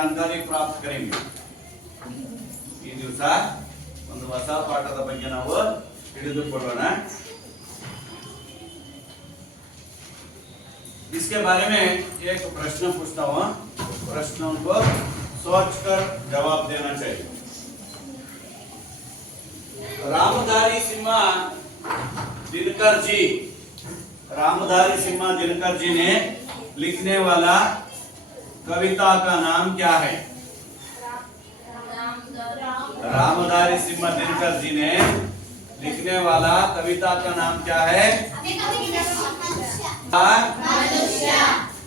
जानकारी प्राप्त करेंगे ಈ ದಿವಸ ಒಂದು ಹೊಸ ಪಾಠದ ಬಗ್ಗೆ ನಾವು ತಿಳಿದುಕೊಳ್ಳೋಣ इसके बारे में एक प्रश्न पूछता हूँ प्रश्नों को सोचकर जवाब देना चाहिए रामधारी सिम्हा दिनकर जी रामधारी सिम्हा दिनकर जी ने लिखने वाला कविता का नाम क्या है रामधारी सिम्हा दिनकर जी ने लिखने वाला कविता का नाम क्या है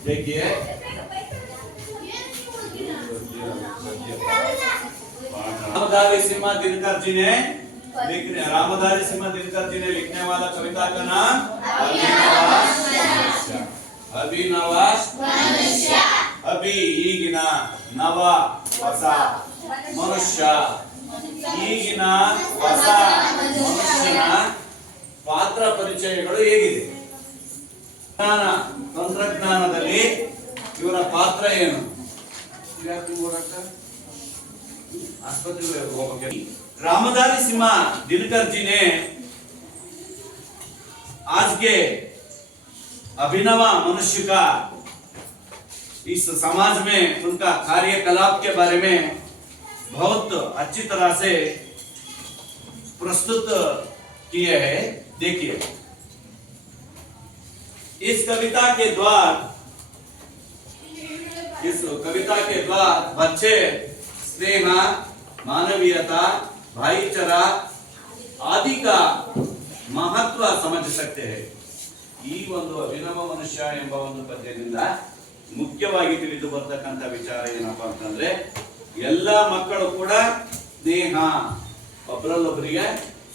देखिए रामधारी सिम्हा दिनकर जी ने लिखने वाला कविता का नाम अभिनवाश अभी ಈಗಿನ ನವ ಹೊಸ ಮನುಷ್ಯ ಈಗಿನ ಹೊಸ ಮನುಷ್ಯನ ಪಾತ್ರ ಪರಿಚಯಗಳು ಹೇಗಿದೆ ತಂತ್ರಜ್ಞಾನದಲ್ಲಿ ಇವರ ಪಾತ್ರ ಏನು रामधारी सिम्हा दिनकर जी ने आज के अभिनव मनुष्य का इस समाज में उनका कार्यकलाप के बारे में बहुत अच्छी तरह से प्रस्तुत किए हैं देखिए इस कविता के द्वारा बच्चे स्नेह मानवीयता भाईचारा आदि का महत्व समझ सकते हैं ಈ ಒಂದು ಅಭಿನವ ಮನುಷ್ಯ ಎಂಬ ಒಂದು ಪದ್ಯದಿಂದ ಮುಖ್ಯವಾಗಿ ತಿಳಿದು ಬರ್ತಕ್ಕಂಥ ವಿಚಾರ ಏನಪ್ಪಾ ಅಂತಂದ್ರೆ ಎಲ್ಲ ಮಕ್ಕಳು ಕೂಡ ಸ್ನೇಹ ಒಬ್ಬರಲ್ಲೊಬ್ಬರಿಗೆ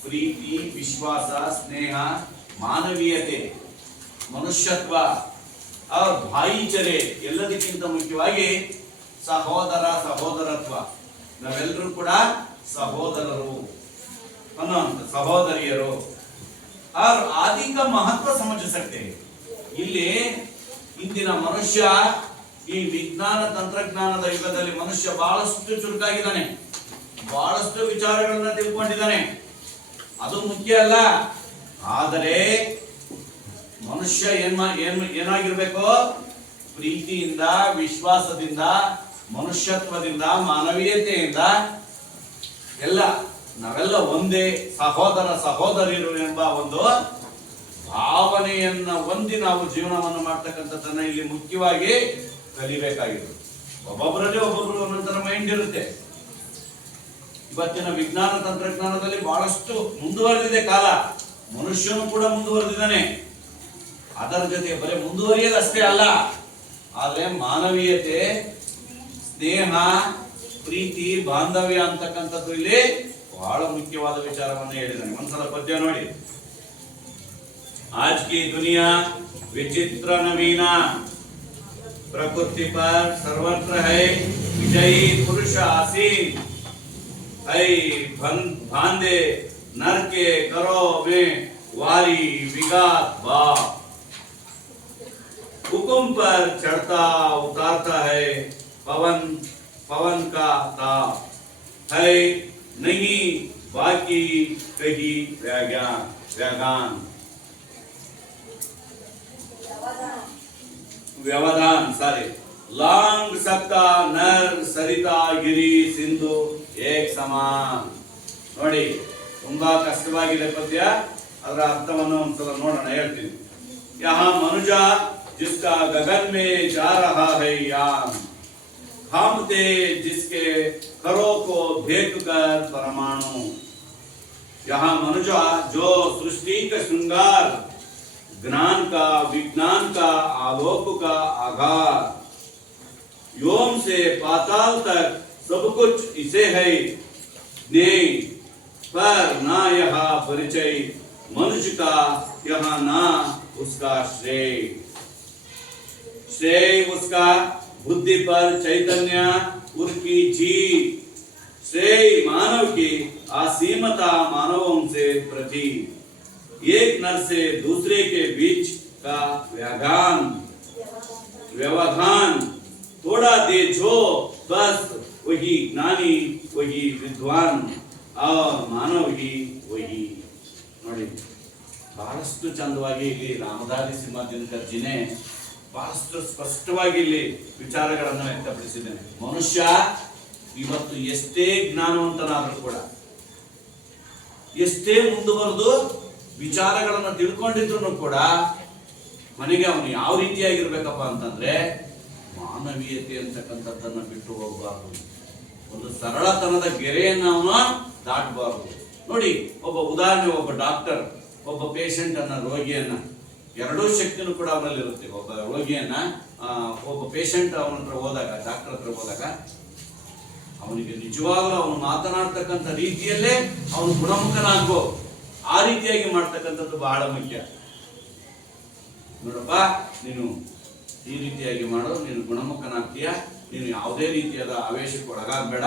ಪ್ರೀತಿ ವಿಶ್ವಾಸ ಸ್ನೇಹ ಮಾನವೀಯತೆ ಮನುಷ್ಯತ್ವ और भाईचारे ಎಲ್ಲದಕ್ಕಿಂತ ಮುಖ್ಯವಾಗಿ ಸಹೋದರ ಸಹೋದರತ್ವ ನಾವೆಲ್ಲರೂ ಕೂಡ ಸಹೋದರರು ಅನ್ನುವಂತ ಸಹೋದರಿಯರು और आदि का महत्व समझ सकते हैं ಇಲ್ಲಿ ಇಂದಿನ ಮನುಷ್ಯ ಈ ವಿಜ್ಞಾನ ತಂತ್ರಜ್ಞಾನದ ಯುಗದಲ್ಲಿ ಮನುಷ್ಯ ಬಹಳಷ್ಟು ಚುರುಕಾಗಿದ್ದಾನೆ ಬಹಳಷ್ಟು ವಿಚಾರಗಳನ್ನ ತಿಳ್ಕೊಂಡಿದ್ದಾನೆ ಅದು ಮುಖ್ಯ ಅಲ್ಲ ಆದರೆ ಮನುಷ್ಯ ಏನಾಗಿರ್ಬೇಕು ಪ್ರೀತಿಯಿಂದ ವಿಶ್ವಾಸದಿಂದ ಮನುಷ್ಯತ್ವದಿಂದ ಮಾನವೀಯತೆಯಿಂದ ಎಲ್ಲ ನಾವೆಲ್ಲ ಒಂದೇ ಸಹೋದರ ಸಹೋದರಿಯರು ಎಂಬ ಒಂದು ಭಾವನೆಯನ್ನ ಹೊಂದಿ ನಾವು ಜೀವನವನ್ನು ಮಾಡ್ತಕ್ಕಂಥದ್ದನ್ನ ಇಲ್ಲಿ ಮುಖ್ಯವಾಗಿ ಕಲಿಬೇಕಾಗಿದೆ ಒಬ್ಬೊಬ್ಬರಲ್ಲಿ ಒಬ್ಬೊಬ್ಬರು ಒಂದೊಂದರ ಮೈಂಡ್ ಇರುತ್ತೆ ಇವತ್ತಿನ ವಿಜ್ಞಾನ ತಂತ್ರಜ್ಞಾನದಲ್ಲಿ ಬಹಳಷ್ಟು ಮುಂದುವರೆದಿದೆ ಕಾಲ ಮನುಷ್ಯನು ಕೂಡ ಮುಂದುವರೆದಿದ್ದಾನೆ ಅದರ ಜೊತೆ ಬರೀ ಮುಂದುವರಿಯೋದಷ್ಟೇ ಅಲ್ಲ ಆದ್ರೆ ಮಾನವೀಯತೆ ಸ್ನೇಹ ಪ್ರೀತಿ ಬಾಂಧವ್ಯ ಅಂತಕ್ಕಂಥದ್ದು ಇಲ್ಲಿ ಬಹಳ ಮುಖ್ಯವಾದ ವಿಚಾರವನ್ನು ಹೇಳಿದ್ದಾನೆ ಒಂದ್ಸಲ ಪದ್ಯ ನೋಡಿ आज की दुनिया विचित्र नवीना प्रकृति पर सर्वत्र है विजयी पुरुष आसीन है भांदे नर के करो में वारी विगात बा हुकुम पर चढ़ता उतारता है पवन का ताप है नहीं बाकी कहीं व्यागान व्यवधान सारे लांग सकता नर सरिता गिरी सिंधु एक समान ನೋಡಿ ತುಂಬಾ ಕಷ್ಟವಾಗಿದೆ ಪದ್ಯ ಅದರ ಅರ್ಥವನ್ನು ಒಂದ್ಸಲ ನೋಡೋಣ ಹೇಳ್ತೀನಿ यहाँ मनुजा जिसका गगन में जा रहा है यान थामते जिसके करों को भेद कर परमाणु यहाँ मनुजा जो सृष्टि का श्रृंगार ज्ञान का विज्ञान का आलोक का आधार व्योम से पाताल तक सब कुछ इसे है नहीं पर ना यह परिचय मनुष्य का यहाँ ना उसका श्रेय श्रेय उसका बुद्धि पर चैतन्य उनकी जीत श्रेय मानव की असीमता मानवों से प्रति एक नर से दूसरे के बीच का व्यवधान थोड़ा दे जो बस वही ज्ञानी वही विद्वान ಆ ಮಾನವ ವಹಿ. ನೋಡಿ ಬಹಳಷ್ಟು ಚಂದವಾಗಿ ಇಲ್ಲಿ ರಾಮಧಾರಿ ಸಿಂಹ ದಿನಕರ್ಜಿನೇ ಬಹಳಷ್ಟು ಸ್ಪಷ್ಟವಾಗಿ ಇಲ್ಲಿ ವಿಚಾರಗಳನ್ನು ವ್ಯಕ್ತಪಡಿಸಿದ್ದೇನೆ. ಮನುಷ್ಯ ಇವತ್ತು ಎಷ್ಟೇ ಜ್ಞಾನವಂತನಾದರೂ ಕೂಡ, ಎಷ್ಟೇ ಮುಂದುವರೆದು ವಿಚಾರಗಳನ್ನು ತಿಳ್ಕೊಂಡಿದ್ರು ಕೂಡ ಮನೆಗೆ ಅವನು ಯಾವ ರೀತಿಯಾಗಿರ್ಬೇಕಪ್ಪ ಅಂತಂದ್ರೆ ಮಾನವೀಯತೆ ಅಂತಕ್ಕಂಥದ್ದನ್ನು ಬಿಟ್ಟು ಹೋಗಬಾರದು. ಒಂದು ಸರಳತನದ ಗೆರೆಯನ್ನು ಅವನು ದಾಟಬಾರದು. ನೋಡಿ, ಒಬ್ಬ ಉದಾಹರಣೆ, ಒಬ್ಬ ಡಾಕ್ಟರ್ ಒಬ್ಬ ಪೇಷಂಟ್ ಅನ್ನ, ರೋಗಿಯನ್ನ, ಎರಡೂ ಶಕ್ತಿನೂ ಕೂಡ ಅವನಲ್ಲಿ ಇರುತ್ತೆ. ಒಬ್ಬ ರೋಗಿಯನ್ನ ಒಬ್ಬ ಪೇಷಂಟ್ ಅವನ ಹತ್ರ ಹೋದಾಗ, ಡಾಕ್ಟರ್ ಹತ್ರ ಹೋದಾಗ ಅವನಿಗೆ ನಿಜವಾಗ್ಲೂ ಅವನು ಮಾತನಾಡ್ತಕ್ಕಂಥ ರೀತಿಯಲ್ಲೇ ಅವನು ಗುಣಮುಖನಾಗಬಹುದು. ಆ ರೀತಿಯಾಗಿ ಮಾಡ್ತಕ್ಕಂಥದ್ದು ಬಹಳ ಮುಖ್ಯ. ನೋಡಪ್ಪ, ನೀನು ಈ ರೀತಿಯಾಗಿ ಮಾಡು, ನೀನು ಗುಣಮುಖನಾಗ್ತೀಯ, ನೀನು ಯಾವುದೇ ರೀತಿಯಾದ ಆವೇಶಕ್ಕೆ ಒಳಗಾಗಬೇಡ,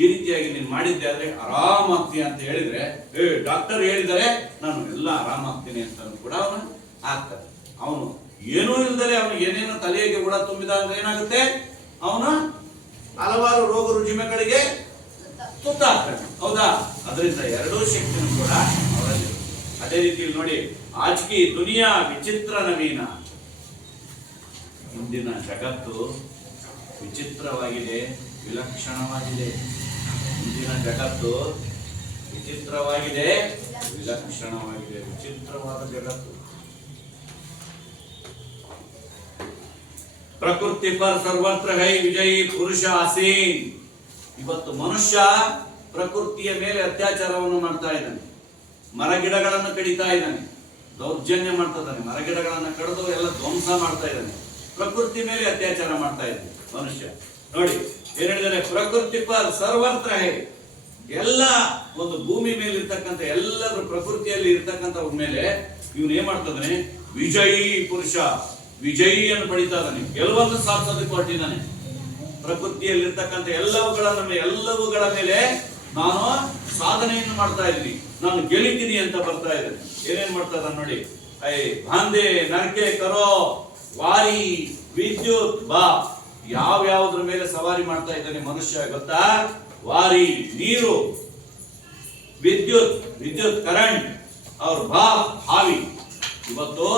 ಈ ರೀತಿಯಾಗಿ ನೀನು ಮಾಡಿದ್ದೆ ಆದ್ರೆ ಆರಾಮಾಗ್ತೀಯ ಅಂತ ಹೇಳಿದ್ರೆ, ಡಾಕ್ಟರ್ ಹೇಳಿದರೆ ನಾನು ಎಲ್ಲ ಆರಾಮಾಗ್ತೀನಿ ಅಂತ ಕೂಡ ಅವನು ಆಗ್ತಾನೆ. ಅವನು ಏನೂ ಇಲ್ದರೆ ಅವನಿಗೆ ಏನೇನೋ ತಲೆಗೆ ಕೂಡ ತುಂಬಿದ ಅಂದ್ರೆ ಏನಾಗುತ್ತೆ, ಅವನು ಹಲವಾರು ರೋಗ ರುಜಿಮೆಗಳಿಗೆ ತುತ್ತಾಗ್ತಾನೆ. ಹೌದಾ? ಅದರಿಂದ ಎರಡೂ ಶಕ್ತಿನೂ ಕೂಡ ಅವರಲ್ಲಿ. ಅದೇ ರೀತಿಯಲ್ಲಿ ನೋಡಿ, ಆಜ್ಕಿ ದುನಿಯಾ ವಿಚಿತ್ರ ನವೀನ. ಇಂದಿನ ಜಗತ್ತು ವಿಚಿತ್ರವಾಗಿದೆ, ವಿಲಕ್ಷಣವಾಗಿದೆ. ಇಂದಿನ ಜಗತ್ತು ವಿಚಿತ್ರವಾಗಿದೆ, ವಿಲಕ್ಷಣವಾಗಿದೆ. ವಿಚಿತ್ರವಾದ ಜಗತ್ತು. ಪ್ರಕೃತಿ ಪರ್ ಸರ್ವತ್ರ ಹೈ ವಿಜಯಿ ಪುರುಷ ಆಸೀನ್. ಇವತ್ತು ಮನುಷ್ಯ ಪ್ರಕೃತಿಯ ಮೇಲೆ ಅತ್ಯಾಚಾರವನ್ನು ಮಾಡ್ತಾ ಇದ್ದಾನೆ, ಮರಗಿಡಗಳನ್ನು ಕಡಿತಾ ಇದ್ದಾನೆ, ದೌರ್ಜನ್ಯ ಮಾಡ್ತಾ ಇದ್ದಾನೆ, ಮರಗಿಡಗಳನ್ನು ಕಡಿದು ಎಲ್ಲ ಧ್ವಂಸ ಮಾಡ್ತಾ ಇದ್ದಾನೆ, ಪ್ರಕೃತಿ ಮೇಲೆ ಅತ್ಯಾಚಾರ ಮಾಡ್ತಾ ಇದ್ದಾನೆ ಮನುಷ್ಯ. ನೋಡಿ ಏನ್ ಹೇಳಿದರೆ, ಪ್ರಕೃತಿ ಪರ್ ಸರ್ವತ್ರ ಹೈ. ಎಲ್ಲ ಒಂದು ಭೂಮಿ ಮೇಲೆ ಇರ್ತಕ್ಕಂಥ ಎಲ್ಲರೂ ಪ್ರಕೃತಿಯಲ್ಲಿ ಇರ್ತಕ್ಕಂಥವ್ರ ಮೇಲೆ ಇವನು ಏನ್ ಮಾಡ್ತಾನೆ, ವಿಜಯಿ ಪುರುಷ, ವಿಜಯಿಯನ್ನು ಪಡಿತಾ ಇದ್ದಾನೆ, ಗೆಲುವನ್ನು ಸಾಧಿಸೋದಕ್ಕೆ ಹೊರಟಿದ್ದಾನೆ. ಪ್ರಕೃತಿಯಲ್ಲಿರ್ತಕ್ಕಂಥ ಎಲ್ಲವುಗಳ ಮೇಲೆ ನಾನು ಸಾಧನೆಯನ್ನು ಮಾಡ್ತಾ ಇದ್ದೀನಿ, ನಾನು ಗೆಲ್ಲಿತೀನಿ ಅಂತ ಬರ್ತಾ ಇದ್ದೇನೆ. ಏನೇನ್ ಮಾಡ್ತಾ ಇದ್ದಾನೆ ನೋಡಿ, ಬಾಂಧೆ ನರ್ಕೆ ಕರೋ ವಾರಿ ವಿದ್ಯುತ್ ಬಾ. ಯಾವ್ಯಾವ್ದ್ರ ಮೇಲೆ ಸವಾರಿ ಮಾಡ್ತಾ ಇದ್ದಾನೆ ಮನುಷ್ಯ ಗೊತ್ತಾ? ವಾರಿ ನೀರು, ವಿದ್ಯುತ್ ಕರೆಂಟ್, ಅವ್ರ ಬಾ ಹಾವಿ. ಇವತ್ತು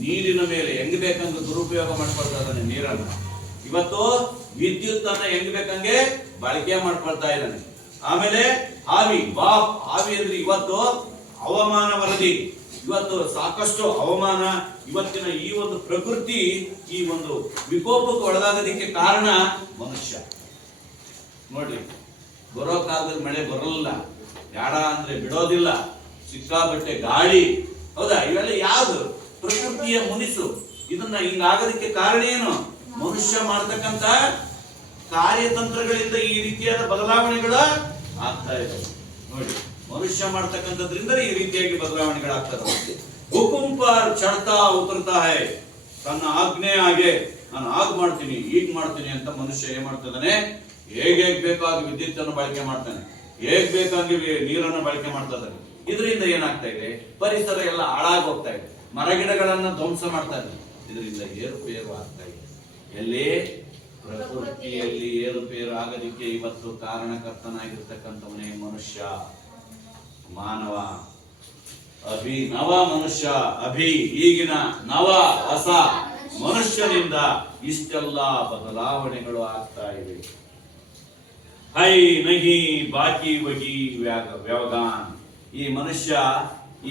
ನೀರಿನ ಮೇಲೆ ಹೆಂಗ್ ಬೇಕಂಗ ದುರುಪಯೋಗ ಮಾಡ್ಕೊಳ್ತಾ ಇದ್ದಾನೆ ನೀರನ್ನ. ಇವತ್ತು ವಿದ್ಯುತ್ ಅನ್ನ ಹೆಂಗ್ ಬೇಕಂಗೆ ಬಳಕೆ ಮಾಡ್ಕೊಳ್ತಾ ಇದ್ದಾನೆ. ಆಮೇಲೆ ಹಾವಿ ಅಂದ್ರೆ ಇವತ್ತು ಹವಾಮಾನ ವರದಿ, ಇವತ್ತು ಸಾಕಷ್ಟು ಹವಾಮಾನ, ಇವತ್ತಿನ ಈ ಒಂದು ಪ್ರಕೃತಿ ಈ ಒಂದು ವಿಕೋಪಕ್ಕೆ ಒಳಗಾಗೋದಕ್ಕೆ ಕಾರಣ ಮನುಷ್ಯ. ನೋಡ್ರಿ, ಬರೋ ಕಾಲದಲ್ಲಿ ಮಳೆ ಬರಲ್ಲ, ಯಾಡ ಅಂದ್ರೆ ಬಿಡೋದಿಲ್ಲ, ಸಿಕ್ಕಾಬಟ್ಟೆ ಗಾಳಿ. ಹೌದಾ? ಇವೆಲ್ಲ ಯಾವುದು? ಪ್ರಕೃತಿಯ ಮುನಿಸು. ಇದನ್ನ ಹಿಂಗಾಗೋದಕ್ಕೆ ಕಾರಣ ಏನು? ಮನುಷ್ಯ ಮಾಡ್ತಕ್ಕಂತ ಕಾರ್ಯತಂತ್ರಗಳಿಂದ ಈ ರೀತಿಯಾದ ಬದಲಾವಣೆಗಳು ಆಗ್ತಾ ಇದೆ. ನೋಡಿ, ಮನುಷ್ಯ ಮಾಡ್ತಕ್ಕಂಥದ್ರಿಂದ ಈ ರೀತಿಯಾಗಿ ಬದಲಾವಣೆಗಳಾಗ್ತದೆ. ಹುಕುಂ ಪರ್ ಚಡ್ತಾ ಉತರ್ತಾ ಹೈ. ತನ್ನ ಆಜ್ಞೆ ಹಾಗೆ ನಾನು ಆಗ್ ಮಾಡ್ತೀನಿ, ಈಗ ಮಾಡ್ತೀನಿ ಅಂತ ಮನುಷ್ಯ ಏನ್ ಮಾಡ್ತಿದ್ದಾನೆ, ಹೇಗೆ ಬೇಕಾಗಿ ವಿದ್ಯುತ್ ಅನ್ನು ಬಳಕೆ ಮಾಡ್ತಾನೆ, ಹೇಗ್ ಬೇಕಾಗಿ ನೀರನ್ನು ಬಳಕೆ ಮಾಡ್ತಾ ಇದ್ದಾನೆ. ಇದರಿಂದ ಏನಾಗ್ತಾ ಇದೆ, ಪರಿಸರ ಎಲ್ಲ ಹಾಳಾಗಿ ಹೋಗ್ತಾ ಇದೆ, ಮರಗಿಡಗಳನ್ನ ಧ್ವಂಸ ಮಾಡ್ತಾ ಇದೆ. ಇದರಿಂದ ಏರುಪೇರು ಆಗ್ತಾ ಇದೆ. ಎಲ್ಲಿ? ಪ್ರಕೃತಿಯಲ್ಲಿ ಏರುಪೇರು ಆಗೋದಿಕ್ಕೆ ಇವತ್ತು ಕಾರಣಕರ್ತನಾಗಿರ್ತಕ್ಕಂಥವನೇ ಮನುಷ್ಯ, ಮಾನವ. ನವ ಮನುಷ್ಯ, ಈಗಿನ ನವ ಹೊಸ ಮನುಷ್ಯನಿಂದ ಇಷ್ಟೆಲ್ಲ ಬದಲಾವಣೆಗಳು ಆಗ್ತಾ ಇವೆ. ಹೈ ನಹಿ ಬಾಕಿ ವಹಿ ವ್ಯವಗಾನ್. ಈ ಮನುಷ್ಯ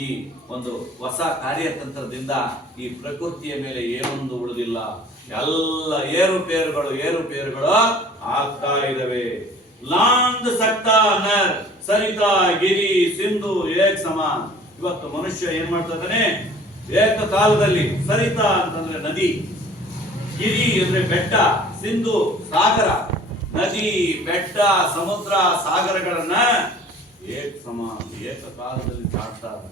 ಈ ಒಂದು ಹೊಸ ಕಾರ್ಯತಂತ್ರದಿಂದ ಈ ಪ್ರಕೃತಿಯ ಮೇಲೆ ಏನೊಂದು ಉಳಿದಿಲ್ಲ, ಎಲ್ಲ ಏರುಪೇರುಗಳು ಆಗ್ತಾ ಇದಾವೆ. ಲಾಂಗ್ ಸಕ್ತಾ ನರ್ ಸರಿತಾ ಗಿರಿ ಸಿಂಧು ಏಕ್ ಸಮಾನ್. ಇವತ್ತು ಮನುಷ್ಯ ಏನ್ ಮಾಡ್ತಾ ಇದ್ದಾನೆ, ಏಕಕಾಲದಲ್ಲಿ ಸರಿತಾ ಅಂತಂದ್ರೆ ನದಿ, ಗಿರಿ ಅಂದ್ರೆ ಬೆಟ್ಟ, ಸಿಂಧು ಸಾಗರ, ನದಿ, ಬೆಟ್ಟ, ಸಮುದ್ರ, ಸಾಗರಗಳನ್ನ ಏಕಕಾಲದಲ್ಲಿ ದಾಟ್ತಾ ಇದ್ದಾನೆ.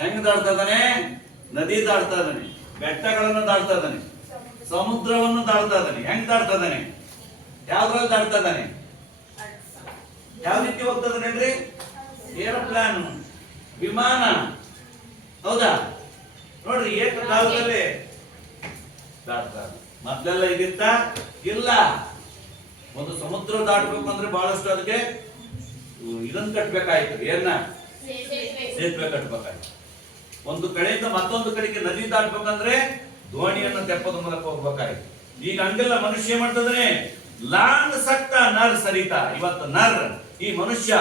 ಹೆಂಗ್ ದಾಟ್ತಾ ಇದ್ದಾನೆ? ನದಿ ದಾಟ್ತಾ ಇದ್ದಾನೆ, ಬೆಟ್ಟಗಳನ್ನು ದಾಟ್ತಾ ಇದ್ದಾನೆ, ಸಮುದ್ರವನ್ನು ದಾಟ್ತಾ ಇದ್ದಾನೆ. ಹೆಂಗ್ ದಾಟ್ತಾ ಇದ್ದಾನೆ? ಯಾವ್ದ್ರಲ್ಲಿ ದಾಟ್ತಾ ಇದ್ದಾನೆ? ಯಾವ ರೀತಿ ಹೋಗ್ತಾ ಇದ್ದಾನೆ ಹೇಳ್ರಿ? ಏರೋಪ್ಲಾನ್, ವಿಮಾನ. ಹೌದಾ? ನೋಡ್ರಿ, ಏಕಕಾಲದಲ್ಲಿ ದಾಟ್ತಾ ಮೊದ್ಲೆಲ್ಲ ಇದಿತ್ತ ಇಲ್ಲ. ಒಂದು ಸಮುದ್ರ ದಾಟಬೇಕು ಅಂದ್ರೆ ಬಹಳಷ್ಟು ಅದಕ್ಕೆ ಇದನ್ನ ಕಟ್ಬೇಕಾಯ್ತು, ಏನ ಸೇತುವೆ ಕಟ್ಬೇಕಾಯ್ತು. ಒಂದು ಕಡೆಯಿಂದ ಮತ್ತೊಂದು ಕಡೆಗೆ ನದಿ ದಾಟ್ಬೇಕಂದ್ರೆ ದೋಣಿಯನ್ನು ತೆಪ್ಪದ ಮೂಲಕ ಹೋಗ್ಬೇಕಾಯ್ತು. ಈಗ ಹಂಗೆಲ್ಲ ಮನುಷ್ಯ ಏನ್ ಮಾಡ್ತದಾನೆ, ಲಾಂಗ್ ಸಕ್ತ ನರ್ ಸರಿತಾ. ಇವತ್ತು ನರ್ ಈ ಮನುಷ್ಯ,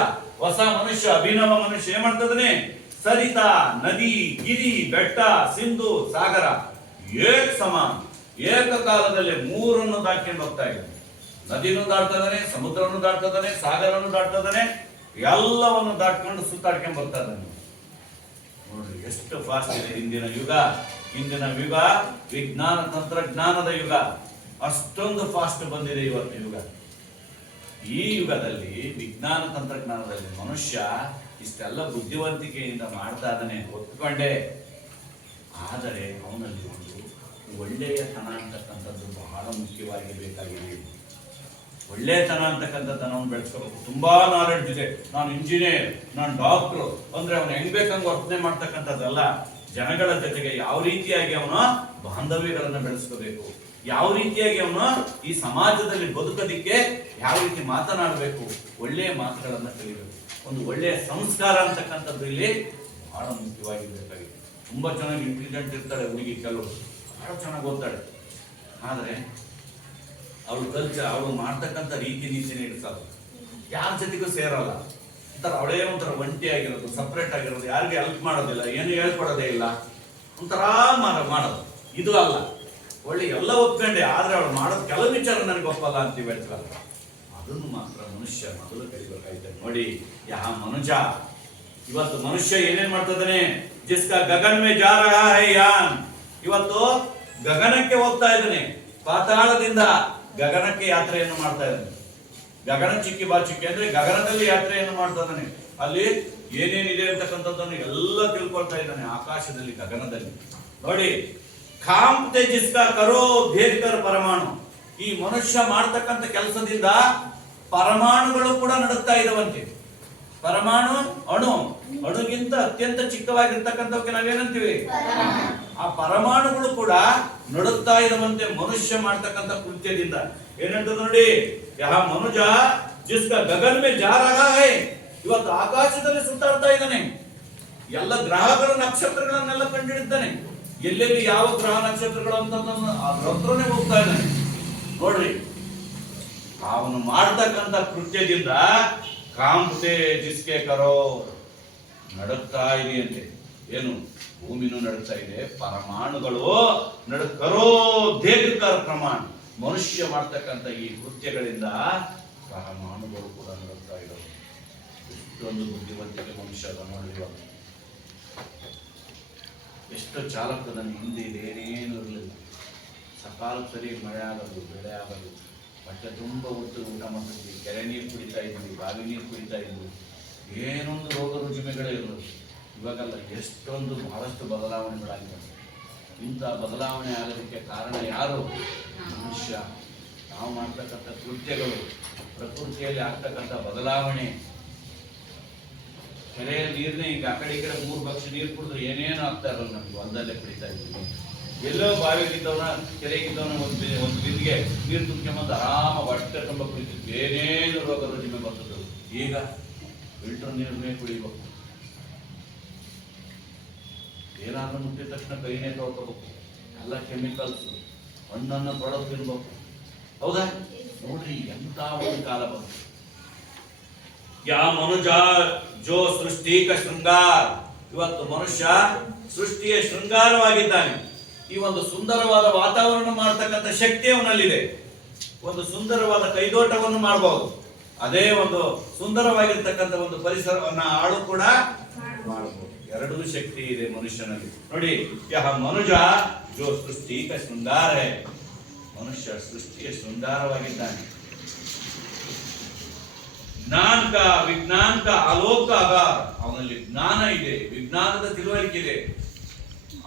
ಹೊಸ ಮನುಷ್ಯ, ಅಭಿನವ ಮನುಷ್ಯ ಏನ್ ಮಾಡ್ತದಾನೆ, ಸರಿತಾ ನದಿ, ಗಿರಿ, ಬೆಟ್ಟ, ಸಿಂಧು, ಸಾಗರ ಏಕ್ ಸಮ ಏಕಕಾಲದಲ್ಲಿ ಮೂರನ್ನು ದಾಟ್ಕೊಂಡು ಹೋಗ್ತಾ ಇದ್ದಾನೆ. ನದಿನೂ ದಾಟ್ತದಾನೆ, ಸಮುದ್ರವನ್ನು ದಾಟ್ತದಾನೆ, ಸಾಗರವನ್ನು ದಾಟ್ತದಾನೆ, ಎಲ್ಲವನ್ನು ದಾಟ್ಕೊಂಡು ಸುತ್ತಾಡ್ಕೊಂಡು ಬರ್ತಾ ಇದ್ದಾನೆ. ನೋಡ್ರಿ ಎಷ್ಟು ಫಾಸ್ಟ್ ಇದೆ ಇಂದಿನ ಯುಗ. ಇಂದಿನ ಯುಗ ವಿಜ್ಞಾನ ತಂತ್ರಜ್ಞಾನದ ಯುಗ. ಅಷ್ಟೊಂದು ಫಾಸ್ಟ್ ಬಂದಿದೆ ಇವತ್ತು ಯುಗ. ಈ ಯುಗದಲ್ಲಿ ವಿಜ್ಞಾನ ತಂತ್ರಜ್ಞಾನದಲ್ಲಿ ಮನುಷ್ಯ ಇಷ್ಟೆಲ್ಲ ಬುದ್ಧಿವಂತಿಕೆಯಿಂದ ಮಾಡ್ತಾ ಇದ್ದಾನೆ, ಒಪ್ಕೊಂಡೆ. ಆದರೆ ಅವನಲ್ಲಿ ಒಂದು ಒಳ್ಳೆಯತನ ಅಂತಕ್ಕಂಥದ್ದು ಬಹಳ ಮುಖ್ಯವಾಗಿ ಬೇಕಾಗಿದೆ. ಒಳ್ಳೆತನ ಅಂತಕ್ಕಂಥದ್ದನ್ನು ಅವನು ಬೆಳೆಸ್ಕೋಬೇಕು. ತುಂಬಾ ನಾಲೆಡ್ಜ್ ಇದೆ, ನಾನು ಇಂಜಿನಿಯರ್, ನಾನು ಡಾಕ್ಟ್ರು ಅಂದ್ರೆ ಅವನು ಹೆಂಗ್ ಬೇಕಂಗ್ ವರ್ತನೆ ಮಾಡ್ತಕ್ಕಂಥದ್ದಲ್ಲ. ಜನಗಳ ಜೊತೆಗೆ ಯಾವ ರೀತಿಯಾಗಿ ಅವನು ಬಾಂಧವ್ಯಗಳನ್ನ ಬೆಳೆಸ್ಕೋಬೇಕು, ಯಾವ ರೀತಿಯಾಗಿ ಅವನು ಈ ಸಮಾಜದಲ್ಲಿ ಬದುಕೋದಿಕ್ಕೆ ಯಾವ ರೀತಿ ಮಾತನಾಡಬೇಕು, ಒಳ್ಳೆಯ ಮಾತುಗಳನ್ನ ಕಲಿಬೇಕು. ಒಂದು ಒಳ್ಳೆಯ ಸಂಸ್ಕಾರ ಅಂತಕ್ಕಂಥದ್ದು ಇಲ್ಲಿ ಬಹಳ ಮುಖ್ಯವಾಗಿರ್ಬೇಕಾಗಿದೆ. ತುಂಬಾ ಚೆನ್ನಾಗಿ ಇಂಟೆಲಿಜೆಂಟ್ ಇರ್ತಾಳೆ ಹುಡುಗಿ, ಕೆಲವರು ಬಹಳ ಚೆನ್ನಾಗಿ ಓದ್ತಾಳೆ, ಆದ್ರೆ ಅವಳು ಮಾಡ್ತಕ್ಕಂಥ ರೀತಿ ನೀತಿನೇ ಇರ್ತಾವೆ, ಯಾರ ಜೊತೆಗೂ ಸೇರಲ್ಲ. ಒಂಥರ ಅವಳೇ ಒಂಥರ ಒಂಟಿ ಆಗಿರೋದು, ಸಪ್ರೇಟ್ ಆಗಿರೋದು, ಯಾರಿಗೆ ಹೆಲ್ಪ್ ಮಾಡೋದಿಲ್ಲ, ಏನು ಹೇಳ್ಕೊಡೋದೇ ಇಲ್ಲ, ಒಂಥರ ಮಾಡೋದು. ಇದು ಅಲ್ಲ, ಒಳ್ಳೆ ಎಲ್ಲ ಒಪ್ಕೊಂಡೆ, ಆದ್ರೆ ಅವಳು ಮಾಡೋದು ಕೆಲವು ವಿಚಾರ ನನಗೆ ಒಪ್ಪಲ್ಲ ಅಂತೀವಿ ಹೇಳ್ತಾರಲ್ಲ, ಅದನ್ನು ಮಾತ್ರ ಮನುಷ್ಯ ಮೊದಲು ಕಲಿಬೇಕಾಯ್ತದೆ. ನೋಡಿ ಯಾ ಮನುಜ, ಇವತ್ತು ಮನುಷ್ಯ ಏನೇನ್ ಮಾಡ್ತಿದ್ದಾನೆ, ಜಿಸ್ಕಾ ಗಗನ್ ಮೇ ಜಾ ರಹಾ ಹೈ ಯಾನ್, ಇವತ್ತು ಗಗನಕ್ಕೆ ಹೋಗ್ತಾ ಇದ್ದಾನೆ, ಪಾತಾಳದಿಂದ ಗಗನಕ್ಕೆ ಯಾತ್ರೆಯನ್ನು ಮಾಡ್ತಾ ಇದ್ದಾನೆ. ಗಗನ ಚಿಕ್ಕಿ ಬಾ ಚಿಕ್ಕಿ ಅಂದ್ರೆ ಗಗನದಲ್ಲಿ ಯಾತ್ರೆಯನ್ನು ಮಾಡ್ತಾ ಇದ್ದಾನೆ. ಅಲ್ಲಿ ಏನೇನಿದೆ ಅಂತಕ್ಕಂಥದ್ದನ್ನು ಎಲ್ಲ ತಿಳ್ಕೊಳ್ತಾ ಇದ್ದಾನೆ ಆಕಾಶದಲ್ಲಿ, ಗಗನದಲ್ಲಿ. ನೋಡಿ ಕಾಂಪ್ತೆ ಜಿಸ್ಕಾ ಕರೋ ಭೇದ್ಕರ್ ಪರಮಾಣು, ಈ ಮನುಷ್ಯ ಮಾಡ್ತಕ್ಕಂಥ ಕೆಲಸದಿಂದ ಪರಮಾಣುಗಳು ಕೂಡ ನಡುತ್ತಾ ಇರುವಂತೆ. ಪರಮಾಣು ಅಣುಗಿಂತ ಅತ್ಯಂತ ಚಿಕ್ಕವಾಗಿರ್ತಕ್ಕಂಥವಕ್ಕೆ ನಾವೇನಂತೀವಿ, ಆ ಪರಮಾಣುಗಳು ಕೂಡ ನಡುತ್ತಾ ಇರುವಂತೆ ಮನುಷ್ಯ ಮಾಡ್ತಕ್ಕಂಥ ಕೃತ್ಯದಿಂದ. ಏನಂತ ನೋಡಿ, ಯಹ ಮನುಜ ಜಿಸ್ಕ ಗಗನ್ ಮೇ ಜಾ ರಹಾ ಹೈ, ಇವತ್ತು ಆಕಾಶದಲ್ಲಿ ಸುತ್ತಾಡ್ತಾ ಇದ್ದಾನೆ, ಎಲ್ಲ ಗ್ರಹಗಳ ನಕ್ಷತ್ರಗಳನ್ನೆಲ್ಲ ಕಂಡಿಡಿದ್ದಾನೆ, ಎಲ್ಲೆಲ್ಲಿ ಯಾವ ಗ್ರಹ ನಕ್ಷತ್ರಗಳು ಅಂತ ಅದ್ರ ಹತ್ರನೇ ಹೋಗ್ತಾ ಇದ್ದಾನೆ. ನೋಡ್ರಿ ಅವನು ಮಾಡ್ತಕ್ಕಂಥ ಕೃತ್ಯದಿಂದ ಕಾಂಪ್ತೆ ಜಿಸ್ಕೆ ಕರೋ, ನಡುತ್ತಾ ಇದೆಯಂತೆ. ಏನು, ಭೂಮಿನೂ ನಡುತ್ತಾ ಇದೆ, ಪರಮಾಣುಗಳು ಕರೋ ದೇಹಕರ ಪ್ರಮಾಣ, ಮನುಷ್ಯ ಮಾಡ್ತಕ್ಕಂಥ ಈ ಕೃತ್ಯಗಳಿಂದ ಪರಮಾಣುಗಳು ಕೂಡ ನಡುತ್ತಾ ಇರೋದು. ಇಷ್ಟೊಂದು ಬುದ್ಧಿವಂತಿಕೆ ಮನುಷ್ಯ ಅದ ನೋಡಿರುವ. ಎಷ್ಟು ಚಾಲಕದನ್ನ ಹಿಂದೆ ಏನೇನು ಇರಲಿಲ್ಲ, ಸಕಾಲಕ್ಕೆ ಸರಿ ಮಳೆ ಆಗೋದು, ಬೆಳೆ ಆಗೋದು, ಬಟ್ಟೆ ತುಂಬ ಹೊತ್ತು ಊಟ ಮಾಡ್ತಿದ್ವಿ, ಕೆರೆ ನೀರು ಕುಡಿತಾ ಇದ್ವಿ, ಬಾವಿ ನೀರು ಕುಡಿತಾ ಇದ್ವಿ, ಏನೊಂದು ರೋಗ ರುಜಿಮೆಗಳೇ ಇರೋದು. ಇವಾಗಲ್ಲ, ಎಷ್ಟೊಂದು ಬಹಳಷ್ಟು ಬದಲಾವಣೆಗಳಾಗಿವೆ. ಇಂಥ ಬದಲಾವಣೆ ಆಗೋದಕ್ಕೆ ಕಾರಣ ಯಾರು? ಮನುಷ್ಯ. ನಾವು ಮಾಡ್ತಕ್ಕಂಥ ಕೃತ್ಯಗಳು, ಪ್ರಕೃತಿಯಲ್ಲಿ ಆಗ್ತಕ್ಕಂಥ ಬದಲಾವಣೆ. ಕೆರೆಯಲ್ಲಿ ನೀರನ್ನೇ ಈಗ ಆ ಕಡೆ ಈ ಕಡೆ 3 ಬಕ್ಷ ನೀರು ಕುಡಿದ್ರೆ ಏನೇನು ಆಗ್ತಾ ಇರೋದು, ನಮ್ಗೆ ಹೊಲದಲ್ಲೇ ಕುಡಿತಾ ಇದ್ವಿ. ಎಲ್ಲೋ ಬಾವಿಗಿದ್ದವನ ಕೆರೆಗಿದ್ದವನ ಒಂದು ಬಿಂದಿಗೆ ನೀರು ತುಂಬ್ಕೊಂಬಂದು ಆರಾಮ ಹೊಟ್ಟೆ ತುಂಬ ಕುಡಿತಿದ್ವಿ, ಏನೇನು ರೋಗ ರುಜಿಮೆ ಬರ್ತದೆ. ಈಗ ಫಿಲ್ಟರ್ ನೀರನ್ನೇ ಕುಡಿಬೇಕು, ಏನಾದ್ರೂ ಮುಟ್ಟಿದ ತಕ್ಷಣ ಕೈನೇ ತೊಳ್ಕೋಬೇಕು, ಎಲ್ಲ ಕೆಮಿಕಲ್ಸ್, ಹಣ್ಣನ್ನು ತೊಳೆದು ತಿನ್ಬೇಕು. ಹೌದಾ? ನೋಡ್ರಿ ಎಂತ ಒಂದು ಕಾಲ ಬಂತು. ಯಾ ಮನುಜ ಜೋ ಸೃಷ್ಟಿ ಕ ಶೃಂಗಾರ, ಇವತ್ತು ಮನುಷ್ಯ ಸೃಷ್ಟಿಯ ಶೃಂಗಾರವಾಗಿದ್ದಾನೆ. ಈ ಒಂದು ಸುಂದರವಾದ ವಾತಾವರಣ ಮಾಡ್ತಕ್ಕಂಥ ಶಕ್ತಿ ಅವನಲ್ಲಿದೆ. ಒಂದು ಸುಂದರವಾದ ಕೈದೋಟವನ್ನು ಮಾಡಬಹುದು, ಅದೇ ಒಂದು ಸುಂದರವಾಗಿರ್ತಕ್ಕಂಥ ಒಂದು ಪರಿಸರವನ್ನ ಆಳು ಕೂಡ ಮಾಡಬಹುದು. ಎರಡೂ ಶಕ್ತಿ ಇದೆ ಮನುಷ್ಯನಲ್ಲಿ. ನೋಡಿ, ಯಹ ಮನುಜ ಜೋ ಸೃಷ್ಟಿ ಕ ಶೃಂಗಾರ, ಮನುಷ್ಯ ಸೃಷ್ಟಿಯ ಶೃಂಗಾರವಾಗಿದ್ದಾನೆ. ಜ್ಞಾನ ವಿಜ್ಞಾನ ಆಲೋಕ ಅಗಾರ, ಅವನಲ್ಲಿ ಜ್ಞಾನ ಇದೆ, ವಿಜ್ಞಾನದ ತಿಳುವಳಿಕೆ ಇದೆ.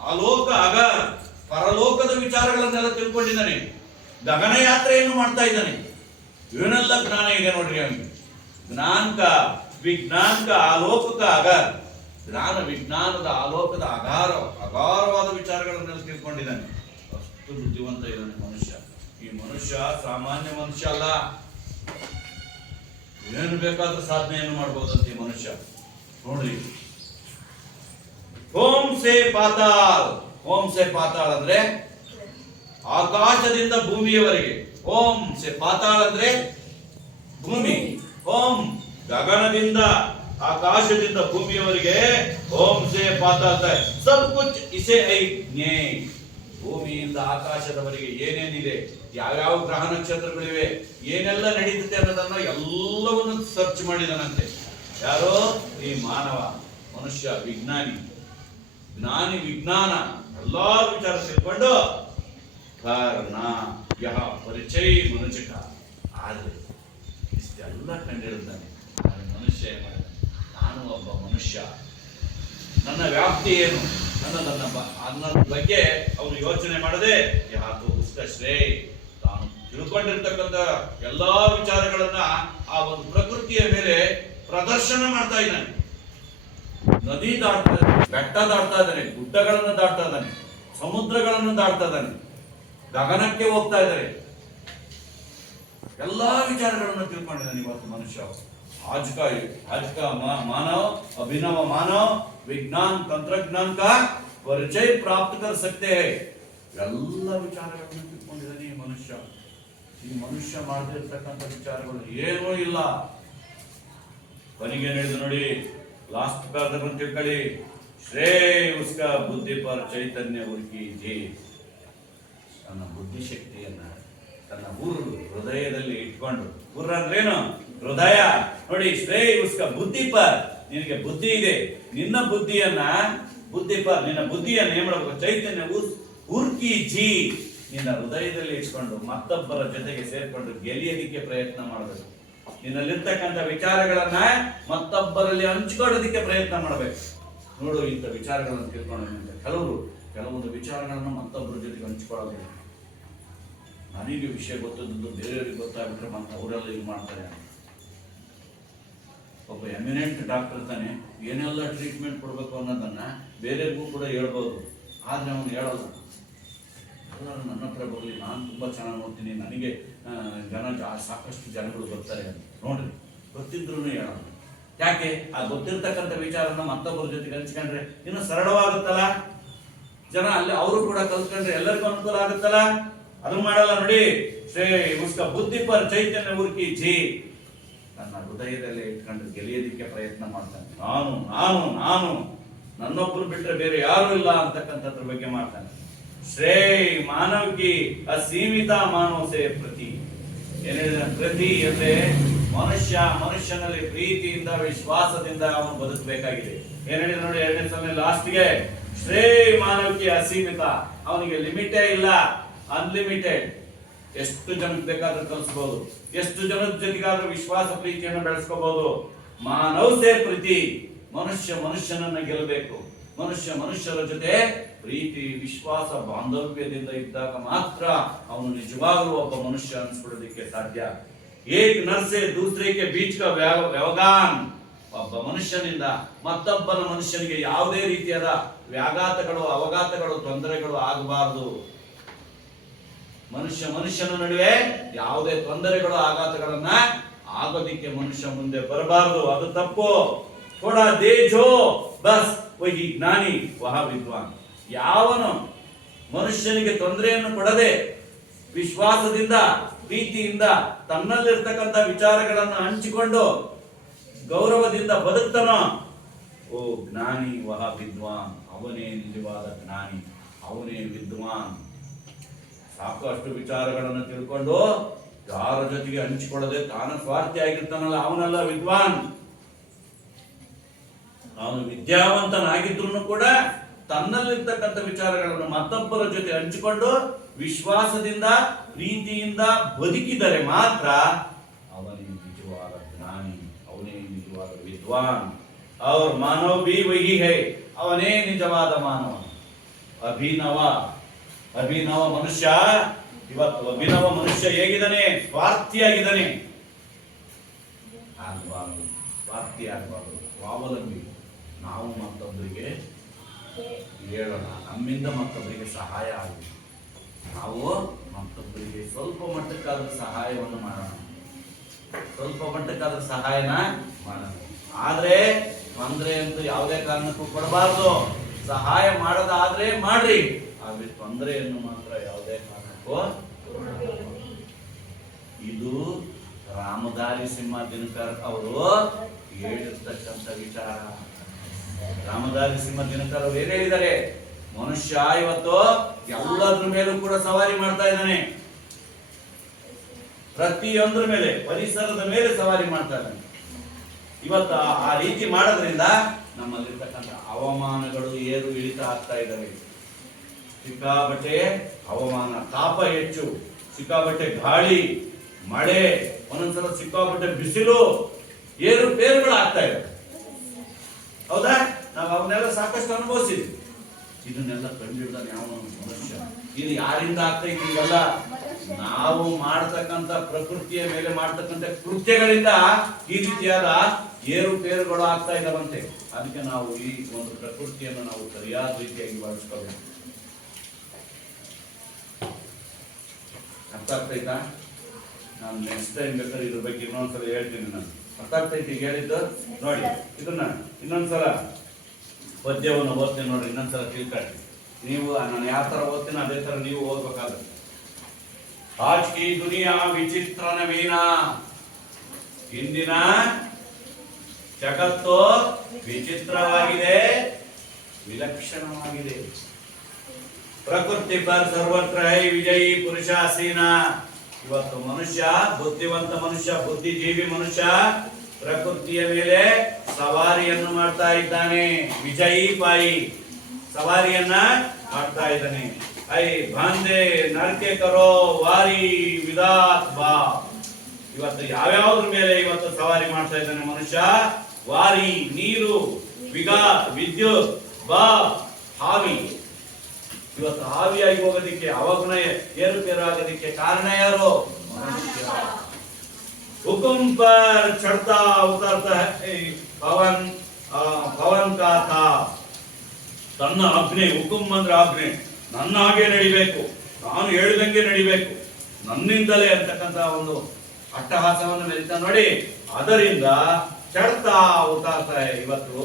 ಆಲೋಕ ಅಗಾರ, ಪರಲೋಕದ ವಿಚಾರಗಳನ್ನೆಲ್ಲ ತಿಳ್ಕೊಂಡಿದ್ದಾನೆ. ಗಗನಯಾತ್ರೆಯನ್ನು ಮಾಡ್ತಾ ಇದ್ದಾನೆ. ಇವನೆಲ್ಲ ಜ್ಞಾನ ಇದೆ ನೋಡ್ರಿ ಅವನಿಗೆ. ಜ್ಞಾನಕ ವಿಜ್ಞಾನಕ ಆಲೋಕಕ ಅಗಾರ, ಜ್ಞಾನ ವಿಜ್ಞಾನದ ಆಲೋಕದ ಅಗಾರವಾದ ವಿಚಾರಗಳನ್ನೆಲ್ಲ ತಿಳ್ಕೊಂಡಿದ್ದಾನೆ. ಅಷ್ಟು ಬುದ್ಧಿವಂತ ಇದ್ದಾನೆ ಮನುಷ್ಯ. ಮನುಷ್ಯ ಸಾಮಾನ್ಯ ಮನುಷ್ಯ ಅಲ್ಲ. ಏನು ಬೇಕಾದ್ರೂ ಸಾಧನೆಯನ್ನು ಮಾಡ್ಬೋದಂತೆ ಈ ಮನುಷ್ಯ. ನೋಡ್ರಿ, ಓಂ ಸೆ ಪಾತಾಳ್. ಓಂ ಸೆ ಪಾತಾಳ್ ಅಂದ್ರೆ ಆಕಾಶದಿಂದ ಭೂಮಿಯವರೆಗೆ. ಓಂ ಸೆ ಪಾತಾಳ್ ಅಂದ್ರೆ ಭೂಮಿ. ಓಂ ಗಗನದಿಂದ ಆಕಾಶದಿಂದ ಭೂಮಿಯವರೆಗೆ. ಓಂ ಸೆ ಪಾತಾಳ್ ಸಬ್ ಕುಚ್ ಇಸೆ ಐಜ್ಞೆ. ಭೂಮಿಯಿಂದ ಆಕಾಶದವರೆಗೆ ಏನೇನಿದೆ, ಯಾವ್ಯಾವ ಗ್ರಹ ನಕ್ಷತ್ರಗಳಿವೆ, ಏನೆಲ್ಲ ನಡೀತದೆ ಅನ್ನೋದನ್ನ ಎಲ್ಲವನ್ನು ಸರ್ಚ್ ಮಾಡಿದನಂತೆ. ಯಾರೋ ಈ ಮಾನವ, ಮನುಷ್ಯ, ವಿಜ್ಞಾನಿ. ವಿಜ್ಞಾನ ಎಲ್ಲಾ ವಿಚಾರ ತಿಳ್ಕೊಂಡು ಕಾರಣ ಯಹ ಪರಿಚಯ ಮನುಷ್ಯಕ. ಆದ್ರೆ ಇಷ್ಟೆಲ್ಲ ಕಂಡಿರುತ್ತಾನೆ. ಮನುಷ್ಯ ನಾನು ಒಬ್ಬ ಮನುಷ್ಯ, ನನ್ನ ವ್ಯಾಪ್ತಿ ಏನು ನನ್ನ ಬಗ್ಗೆ ಅವನು ಯೋಚನೆ ಮಾಡದೆ ಯಾಕೋ ಉಸ್ಕಶ್ರೇ ತಾನು ತಿಳ್ಕೊಂಡಿರ್ತಕ್ಕಂಥ ಎಲ್ಲಾ ವಿಚಾರಗಳನ್ನ ಆ ಒಂದು ಪ್ರಕೃತಿಯ ಮೇಲೆ ಪ್ರದರ್ಶನ ಮಾಡ್ತಾ ಇದ್ದಾನೆ. ನದಿ ದಾಟ್ತಾ ಇದ್ದಾನೆ, ಬೆಟ್ಟ ದಾಟ್ತಾ ಇದ್ದಾನೆ, ಗುಡ್ಡಗಳನ್ನು ದಾಟ್ತಾ ಇದ್ದಾನೆ, ಸಮುದ್ರಗಳನ್ನು ದಾಟ್ತಾ ಇದ್ದಾನೆ, ಗಗನಕ್ಕೆ ಹೋಗ್ತಾ ಇದ್ದಾರೆ. ಎಲ್ಲಾ ವಿಚಾರಗಳನ್ನು ತಿಳ್ಕೊಂಡಿದ್ದಾನೆ ಇವತ್ತು ಮನುಷ್ಯ. आज का मानव, अभिनव मानव विज्ञान तंत्रज्ञान का परिचय प्राप्त कर सकते हैं. ಎಲ್ಲ ವಿಚಾರಗಳನ್ನು ತಿಳ್ಕೊಂಡಿದ್ದಾನೆ ಈ ಮನುಷ್ಯ. ಈ ಮನುಷ್ಯ ಮಾಡದಿರ್ತಕ್ಕಂಥ ವಿಚಾರಗಳು ಏನೂ ಇಲ್ಲ. ಕೊನೆಗೆ ಹೇಳಿದ್ರು ನೋಡಿ, ಲಾಸ್ಟ್ ಕಾಲದಲ್ಲಿ ತಿಳ್ಕೊಳ್ಳಿ, ಶ್ರೇ ಉಸ್ಕ ಬುದ್ಧಿ ಪರ್ ಚೈತನ್ಯ ಉರ್ಕಿ ಜೇ. ತನ್ನ ಬುದ್ಧಿಶಕ್ತಿಯನ್ನ ತನ್ನ ಹೃದಯದಲ್ಲಿ ಇಟ್ಕೊಂಡು, ಅಂದ್ರೇನು ಹೃದಯ ನೋಡಿ, ಶ್ರೇ ಉಸ್ಕ ಬುದ್ಧಿ ಪರ್, ನಿನಗೆ ಬುದ್ಧಿ ಇದೆ, ನಿನ್ನ ಬುದ್ಧಿಯನ್ನ ನಿನ್ನ ಬುದ್ಧಿಯನ್ನ ಏನ್ ಮಾಡಬೇಕು, ಚೈತನ್ಯ ಉರ್ಕಿ ಜೀ, ನಿನ್ನ ಹೃದಯದಲ್ಲಿ ಇಟ್ಕೊಂಡು ಮತ್ತೊಬ್ಬರ ಜೊತೆಗೆ ಸೇರ್ಕೊಂಡು ಗೆಲಿಯೋದಿಕ್ಕೆ ಪ್ರಯತ್ನ ಮಾಡಬೇಕು. ನಿನ್ನಲ್ಲಿರ್ತಕ್ಕಂಥ ವಿಚಾರಗಳನ್ನ ಮತ್ತೊಬ್ಬರಲ್ಲಿ ಹಂಚಿಕೊಳ್ಳೋದಿಕ್ಕೆ ಪ್ರಯತ್ನ ಮಾಡಬೇಕು. ನೋಡು, ಇಂಥ ವಿಚಾರಗಳನ್ನು ತಿಳ್ಕೊಂಡು ಕೆಲವೊಂದು ವಿಚಾರಗಳನ್ನು ಮತ್ತೊಬ್ಬರ ಜೊತೆಗೆ ಹಂಚಿಕೊಳ್ಳೋದಿಲ್ಲ. ನನಗೆ ವಿಷಯ ಗೊತ್ತದ್ದು ಬೇರೆಯವರಿಗೆ ಗೊತ್ತಾಗ್ಬಿಟ್ರೆ ಮತ್ತೆ ಅವರೆಲ್ಲ ಇದು ಮಾಡ್ತಾರೆ. ಒಬ್ಬ ಎಮಿನೆಂಟ್ ಡಾಕ್ಟರ್ ತಾನೆ ಏನೆಲ್ಲ ಟ್ರೀಟ್ಮೆಂಟ್ ಕೊಡಬೇಕು ಅನ್ನೋದನ್ನ ಬೇರೆಯವ್ರಿಗೂ ಕೂಡ ಹೇಳ್ಬೋದು, ಆದ್ರೆ ಅವನು ಹೇಳಲ್ಲ. ಎಲ್ಲರೂ ನನ್ನ ಹತ್ರ ಬರಲಿ, ನಾನು ತುಂಬಾ ಚೆನ್ನಾಗಿ ನೋಡ್ತೀನಿ, ನನಗೆ ಸಾಕಷ್ಟು ಜನಗಳು ಬರ್ತಾರೆ ಅಂತ. ನೋಡ್ರಿ, ಗೊತ್ತಿದ್ರು ಹೇಳಲ್ಲ. ಯಾಕೆ? ಆ ಗೊತ್ತಿರ್ತಕ್ಕಂಥ ವಿಚಾರನ ಮತ್ತೊಬ್ಬರ ಜೊತೆಗೆ ಹಂಚ್ಕೊಂಡ್ರೆ ಇನ್ನು ಸರಳವಾಗುತ್ತಲ್ಲ. ಜನ ಅಲ್ಲಿ ಅವರು ಕೂಡ ಕಲ್ತ್ಕೊಂಡ್ರೆ ಎಲ್ಲರಿಗೂ ಅನುಕೂಲ ಆಗುತ್ತಲ್ಲ. ಅದು ಮಾಡಲ್ಲ ನೋಡಿ. ಶ್ರೇ ಉಸ್ಕ ಬುದ್ಧಿ ಪರ್ ಚೈತನ್ಯ ಉರ್ಕಿ ಜೀ, ನನ್ನ ಹೃದಯದಲ್ಲಿ ಇಟ್ಕೊಂಡು ಗೆಲಿಯೋದಿಕ್ಕೆ ಪ್ರಯತ್ನ ಮಾಡ್ತಾನೆ. ನಾನು ನಾನು ನಾನು ನನ್ನೊಬ್ಬರು ಬಿಟ್ಟರೆ ಬೇರೆ ಯಾರು ಇಲ್ಲ ಅಂತಕ್ಕಂಥದ್ರ ಬಗ್ಗೆ ಮಾಡ್ತಾನೆ. ಶ್ರೇ ಮಾನವಕಿ ಅಸೀಮಿತ ಮಾನವಸೆ ಪ್ರತಿ. ಏನ್ ಹೇಳಿದ? ಪ್ರತಿ ಅಂದ್ರೆ ಮನುಷ್ಯನಲ್ಲಿ ಪ್ರೀತಿಯಿಂದ ವಿಶ್ವಾಸದಿಂದ ಅವನು ಬದುಕಬೇಕಾಗಿದೆ. ಏನ್ ಹೇಳಿದ ನೋಡಿ, 2ನೇ ಸಲ ಲಾಸ್ಟ್ಗೆ, ಶ್ರೇ ಮಾನವಕಿ ಅಸೀಮಿತ, ಅವನಿಗೆ ಲಿಮಿಟೇ ಇಲ್ಲ, ಅನ್ಲಿಮಿಟೆಡ್. ಎಷ್ಟು ಜನಕ್ಕೆ ಬೇಕಾದ್ರೂ ಕಲಿಸಬಹುದು, ಎಷ್ಟು ಜನದ ಜೊತೆಗಾದ್ರೂ ವಿಶ್ವಾಸ ಪ್ರೀತಿಯನ್ನು ಬೆಳೆಸ್ಕೋಬಹುದು. ಮಾನವಸೆ ಪ್ರೀತಿ, ಮನುಷ್ಯನನ್ನ ಗೆಲ್ಲಬೇಕು. ಮನುಷ್ಯರ ಜೊತೆ ಪ್ರೀತಿ ವಿಶ್ವಾಸ ಬಾಂಧವ್ಯದಿಂದ ಇದ್ದಾಗ ಮಾತ್ರ ಅವನು ನಿಜವಾಗ್ಲೂ ಒಬ್ಬ ಮನುಷ್ಯ ಅನ್ಸ್ಕೊಳ್ಳೋದಿಕ್ಕೆ ಸಾಧ್ಯ. ಏಕ್ ನರ್ಸೆ ದೂಸರೆಗೆ ಬೀಚ್ ಕ ವ್ಯವಗಾನ್. ಒಬ್ಬ ಮನುಷ್ಯನಿಂದ ಮತ್ತೊಬ್ಬನ ಮನುಷ್ಯನಿಗೆ ಯಾವುದೇ ರೀತಿಯಾದ ವ್ಯಾಘಾತಗಳು, ಅವಘಾತಗಳು, ತೊಂದರೆಗಳು ಆಗಬಾರದು. ಮನುಷ್ಯನ ನಡುವೆ ಯಾವುದೇ ತೊಂದರೆಗಳು, ಆಘಾತಗಳನ್ನ ಆಗೋದಿಕ್ಕೆ ಮನುಷ್ಯ ಮುಂದೆ ಬರಬಾರದು. ಅದು ತಪ್ಪು. ಥೋಡಾ ದೇಜೋ ಬಸ್ ವಹಿ ಜ್ಞಾನಿ ವಹ ವಿದ್ವಾನ್. ಯಾವನು ಮನುಷ್ಯನಿಗೆ ತೊಂದರೆಯನ್ನು ಕೊಡದೆ ವಿಶ್ವಾಸದಿಂದ ಪ್ರೀತಿಯಿಂದ ತನ್ನಲ್ಲಿರ್ತಕ್ಕಂಥ ವಿಚಾರಗಳನ್ನು ಹಂಚಿಕೊಂಡು ಗೌರವದಿಂದ ಬದುಕ್ತಾನೋ, ಓ ಜ್ಞಾನಿ ವಹ ವಿದ್ವಾನ್, ಅವನೇ ನಿಜವಾದ ಜ್ಞಾನಿ, ಅವನೇ ವಿದ್ವಾನ್. ಸಾಕಷ್ಟು ವಿಚಾರಗಳನ್ನು ತಿಳ್ಕೊಂಡು ಯಾರ ಜೊತೆಗೆ ಹಂಚಿಕೊಳ್ಳದೆ ತಾನ ಸ್ವಾರ್ಥಿ ಆಗಿರ್ತಾನಲ್ಲ, ಅವನೆಲ್ಲ ವಿದ್ವಾನ್. ಅವನು ವಿದ್ಯಾವಂತನಾಗಿದ್ರು ಕೂಡ ತನ್ನಲ್ಲಿರ್ತಕ್ಕಂಥ ವಿಚಾರಗಳನ್ನು ಮತ್ತೊಬ್ಬರ ಜೊತೆ ಹಂಚಿಕೊಂಡು ವಿಶ್ವಾಸದಿಂದ ಪ್ರೀತಿಯಿಂದ ಬದುಕಿದರೆ ಮಾತ್ರ ಅವನೇ ನಿಜವಾದ ಜ್ಞಾನಿ, ಅವನೇ ನಿಜವಾದ ವಿದ್ವಾನ್. ಅವ್ರ ಮಾನವ ಬಿ ವಹಿ ಹೈ, ಅವನೇ ನಿಜವಾದ ಮಾನವ. ಅಭಿನವ ಮನುಷ್ಯ ಇವತ್ತು ಅಭಿನವ ಮನುಷ್ಯ ಹೇಗಿದ್ದಾನೆ? ಸ್ವಾರ್ಥಿಯಾಗಿದ್ದಾನೆ. ಆಗಬಾರ್ದು, ಸ್ವಾರ್ಥಿ ಆಗಬಾರ್ದು, ಸ್ವಾವಲಂಬಿ. ನಾವು ಮತ್ತೊಬ್ಬರಿಗೆ ಹೇಳೋಣ, ನಮ್ಮಿಂದ ಮತ್ತೊಬ್ಬರಿಗೆ ಸಹಾಯ ಆಗಲಿ. ನಾವು ಮತ್ತೊಬ್ಬರಿಗೆ ಸ್ವಲ್ಪ ಮಟ್ಟಕ್ಕಾದ್ರೂ ಸಹಾಯವನ್ನು ಮಾಡೋಣ, ಸ್ವಲ್ಪ ಮಟ್ಟಕ್ಕಾದ್ರೂ ಸಹಾಯನ ಮಾಡೋಣ. ಆದ್ರೆ ತೊಂದರೆ ಅಂತೂ ಯಾವುದೇ ಕಾರಣಕ್ಕೂ ಕೊಡಬಾರ್ದು. ಸಹಾಯ ಮಾಡೋದಾದ್ರೆ ಮಾಡ್ರಿ, ಆದ್ರೆ ತೊಂದರೆಯನ್ನು ಮಾತ್ರ ಯಾವುದೇ ಕಾರಣಕ್ಕೂ. ಇದು ರಾಮಧಾರಿ ಸಿಂಹ ದಿನಕರ್ ಅವರು ಹೇಳಿರ್ತಕ್ಕಂಥ ವಿಚಾರ. ರಾಮಧಾರಿ ಸಿಂಹ ದಿನಕರ್ ಅವರು ಏನ್ ಹೇಳಿದ್ದಾರೆ? ಮನುಷ್ಯ ಇವತ್ತು ಎಲ್ಲದ್ರ ಮೇಲೂ ಕೂಡ ಸವಾರಿ ಮಾಡ್ತಾ ಇದ್ದಾನೆ, ಪ್ರತಿಯೊಂದ್ರ ಮೇಲೆ, ಪರಿಸರದ ಮೇಲೆ ಸವಾರಿ ಮಾಡ್ತಾ ಇದ್ದಾನೆ. ಇವತ್ತು ಆ ರೀತಿ ಮಾಡೋದ್ರಿಂದ ನಮ್ಮಲ್ಲಿರ್ತಕ್ಕಂಥ ಹವಾಮಾನಗಳು ಏರು ಇಳಿತ ಆಗ್ತಾ ಇದ್ದಾವೆ. ಸಿಕ್ಕಾಬಟ್ಟೆ ಹವಾಮಾನ, ತಾಪ ಹೆಚ್ಚು, ಸಿಕ್ಕಾಬಟ್ಟೆ ಗಾಳಿ, ಮಳೆ, ಒಂದೊಂದ್ಸಲ ಸಿಕ್ಕಾಬಟ್ಟೆ ಬಿಸಿಲು, ಏರುಪೇರುಗಳು ಆಗ್ತಾ ಇದೆ. ಹೌದಾ? ನಾವು ಅವನ್ನೆಲ್ಲ ಸಾಕಷ್ಟು ಅನುಭವಿಸಿದ್ವಿ. ಇದನ್ನೆಲ್ಲ ಕಂಡಿಡ್ದಾನೆ ಯಾವ ಮನುಷ್ಯ. ಇದು ಯಾರಿಂದ ಆಗ್ತೈತಿ? ಇದೆಲ್ಲ ನಾವು ಮಾಡ್ತಕ್ಕಂಥ ಪ್ರಕೃತಿಯ ಮೇಲೆ ಮಾಡ್ತಕ್ಕಂಥ ಕೃತ್ಯಗಳಿಂದ ಈ ರೀತಿಯಾದ ಏರುಪೇರುಗಳು ಆಗ್ತಾ ಇದ್ದಾವಂತೆ. ಅದಕ್ಕೆ ನಾವು ಈ ಒಂದು ಪ್ರಕೃತಿಯನ್ನು ನಾವು ಸರಿಯಾದ ರೀತಿಯಾಗಿ ಬಳಸ್ಕೋಬೇಕು. ಅರ್ಥ ಆಗ್ತೈತಾ? ನಾನು ನೆಕ್ಸ್ಟ್ ಟೈಮ್ ಬೇಕಾದ್ರೆ ಇದ್ರ ಬಗ್ಗೆ ಇನ್ನೊಂದ್ಸಲ ಹೇಳ್ತೀನಿ. ನಾನು ಅರ್ಥ ಆಗ್ತೈತಿ ಈಗ ಹೇಳಿದ್ದು? ನೋಡಿ, ಇದನ್ನ ಇನ್ನೊಂದ್ಸಲ ಪದ್ಯವನ್ನು ಓದ್ತೀನಿ ನೋಡ್ರಿ, ಇನ್ನೊಂದ್ಸಲ ತಿಳ್ಕೊಳ್ಳಿ. ನೀವು ನಾನು ಯಾವ ತರ ಓದ್ತೀನಿ ಅದೇ ತರ ನೀವು ಓದ್ಬೇಕಾಗುತ್ತೆ. ಆಜ್ ಕಿ ದುನಿಯಾ ವಿಚಿತ್ರ ನವೀನ. ಇಂದಿನ ಜಗತ್ತು ವಿಚಿತ್ರವಾಗಿದೆ, ವಿಲಕ್ಷಣವಾಗಿದೆ. ಪ್ರಕೃತಿ ಪರ್ ಸರ್ವತ್ರ ಹೈ ವಿಜಯಿ ಪುರುಷ ಆಸೀನ. ಇವತ್ತು ಮನುಷ್ಯ, ಬುದ್ಧಿವಂತ ಮನುಷ್ಯ, ಬುದ್ಧಿಜೀವಿ ಮನುಷ್ಯ ಪ್ರಕೃತಿಯ ಮೇಲೆ ಸವಾರಿಯನ್ನು ಮಾಡ್ತಾ ಇದ್ದಾನೆ. ವಿಜಯಿ ಪಾಯಿ ಸವಾರಿಯನ್ನ ಮಾಡ್ತಾ ಇದ್ದಾನೆ. ಐ ಬಾಂಧೆ ನರಕೆ ಕರೋ ವಾರಿ ವಿದಾತ್ ಬಾ. ಇವತ್ತು ಯಾವ್ಯಾವ್ದ್ರ ಮೇಲೆ ಇವತ್ತು ಸವಾರಿ ಮಾಡ್ತಾ ಇದ್ದಾನೆ ಮನುಷ್ಯ? ವಾರಿ ನೀರು, ವಿಗಾತ್ ವಿದ್ಯುತ್, ಬಾ ಹಾವಿ. ಇವತ್ತು ಹಾವಿಯಾಗಿ ಹೋಗೋದಿಕ್ಕೆ, ಅವಗುಣ ಏರುಪೇರು ಆಗೋದಿಕ್ಕೆ ಕಾರಣ ಯಾರು? ಮನುಷ್ಯ. ಹುಕುಂ ಪರ್ ಚಡ್ತಾ ಉತರ್ತಾ ಪವನ್ ಪವನ್ ಕಾ ಥಾ. ತನ್ನ ಆಜ್ಞೆ, ಹುಕುಂ ಅಂದ್ರೆ ಆಜ್ಞೆ, ನನ್ನ ಹಾಗೆ ನಡಿಬೇಕು, ನಾನು ಹೇಳಿದಂಗೆ ನಡಿಬೇಕು, ನನ್ನಿಂದಲೇ ಅಂತಕ್ಕಂಥ ಒಂದು ಅಟ್ಟಹಾಸವನ್ನು ಮೆರಿತಾ ನೋಡಿ. ಅದರಿಂದ ಚಡ್ತಾ ಉತಾರ್ತಾ. ಇವತ್ತು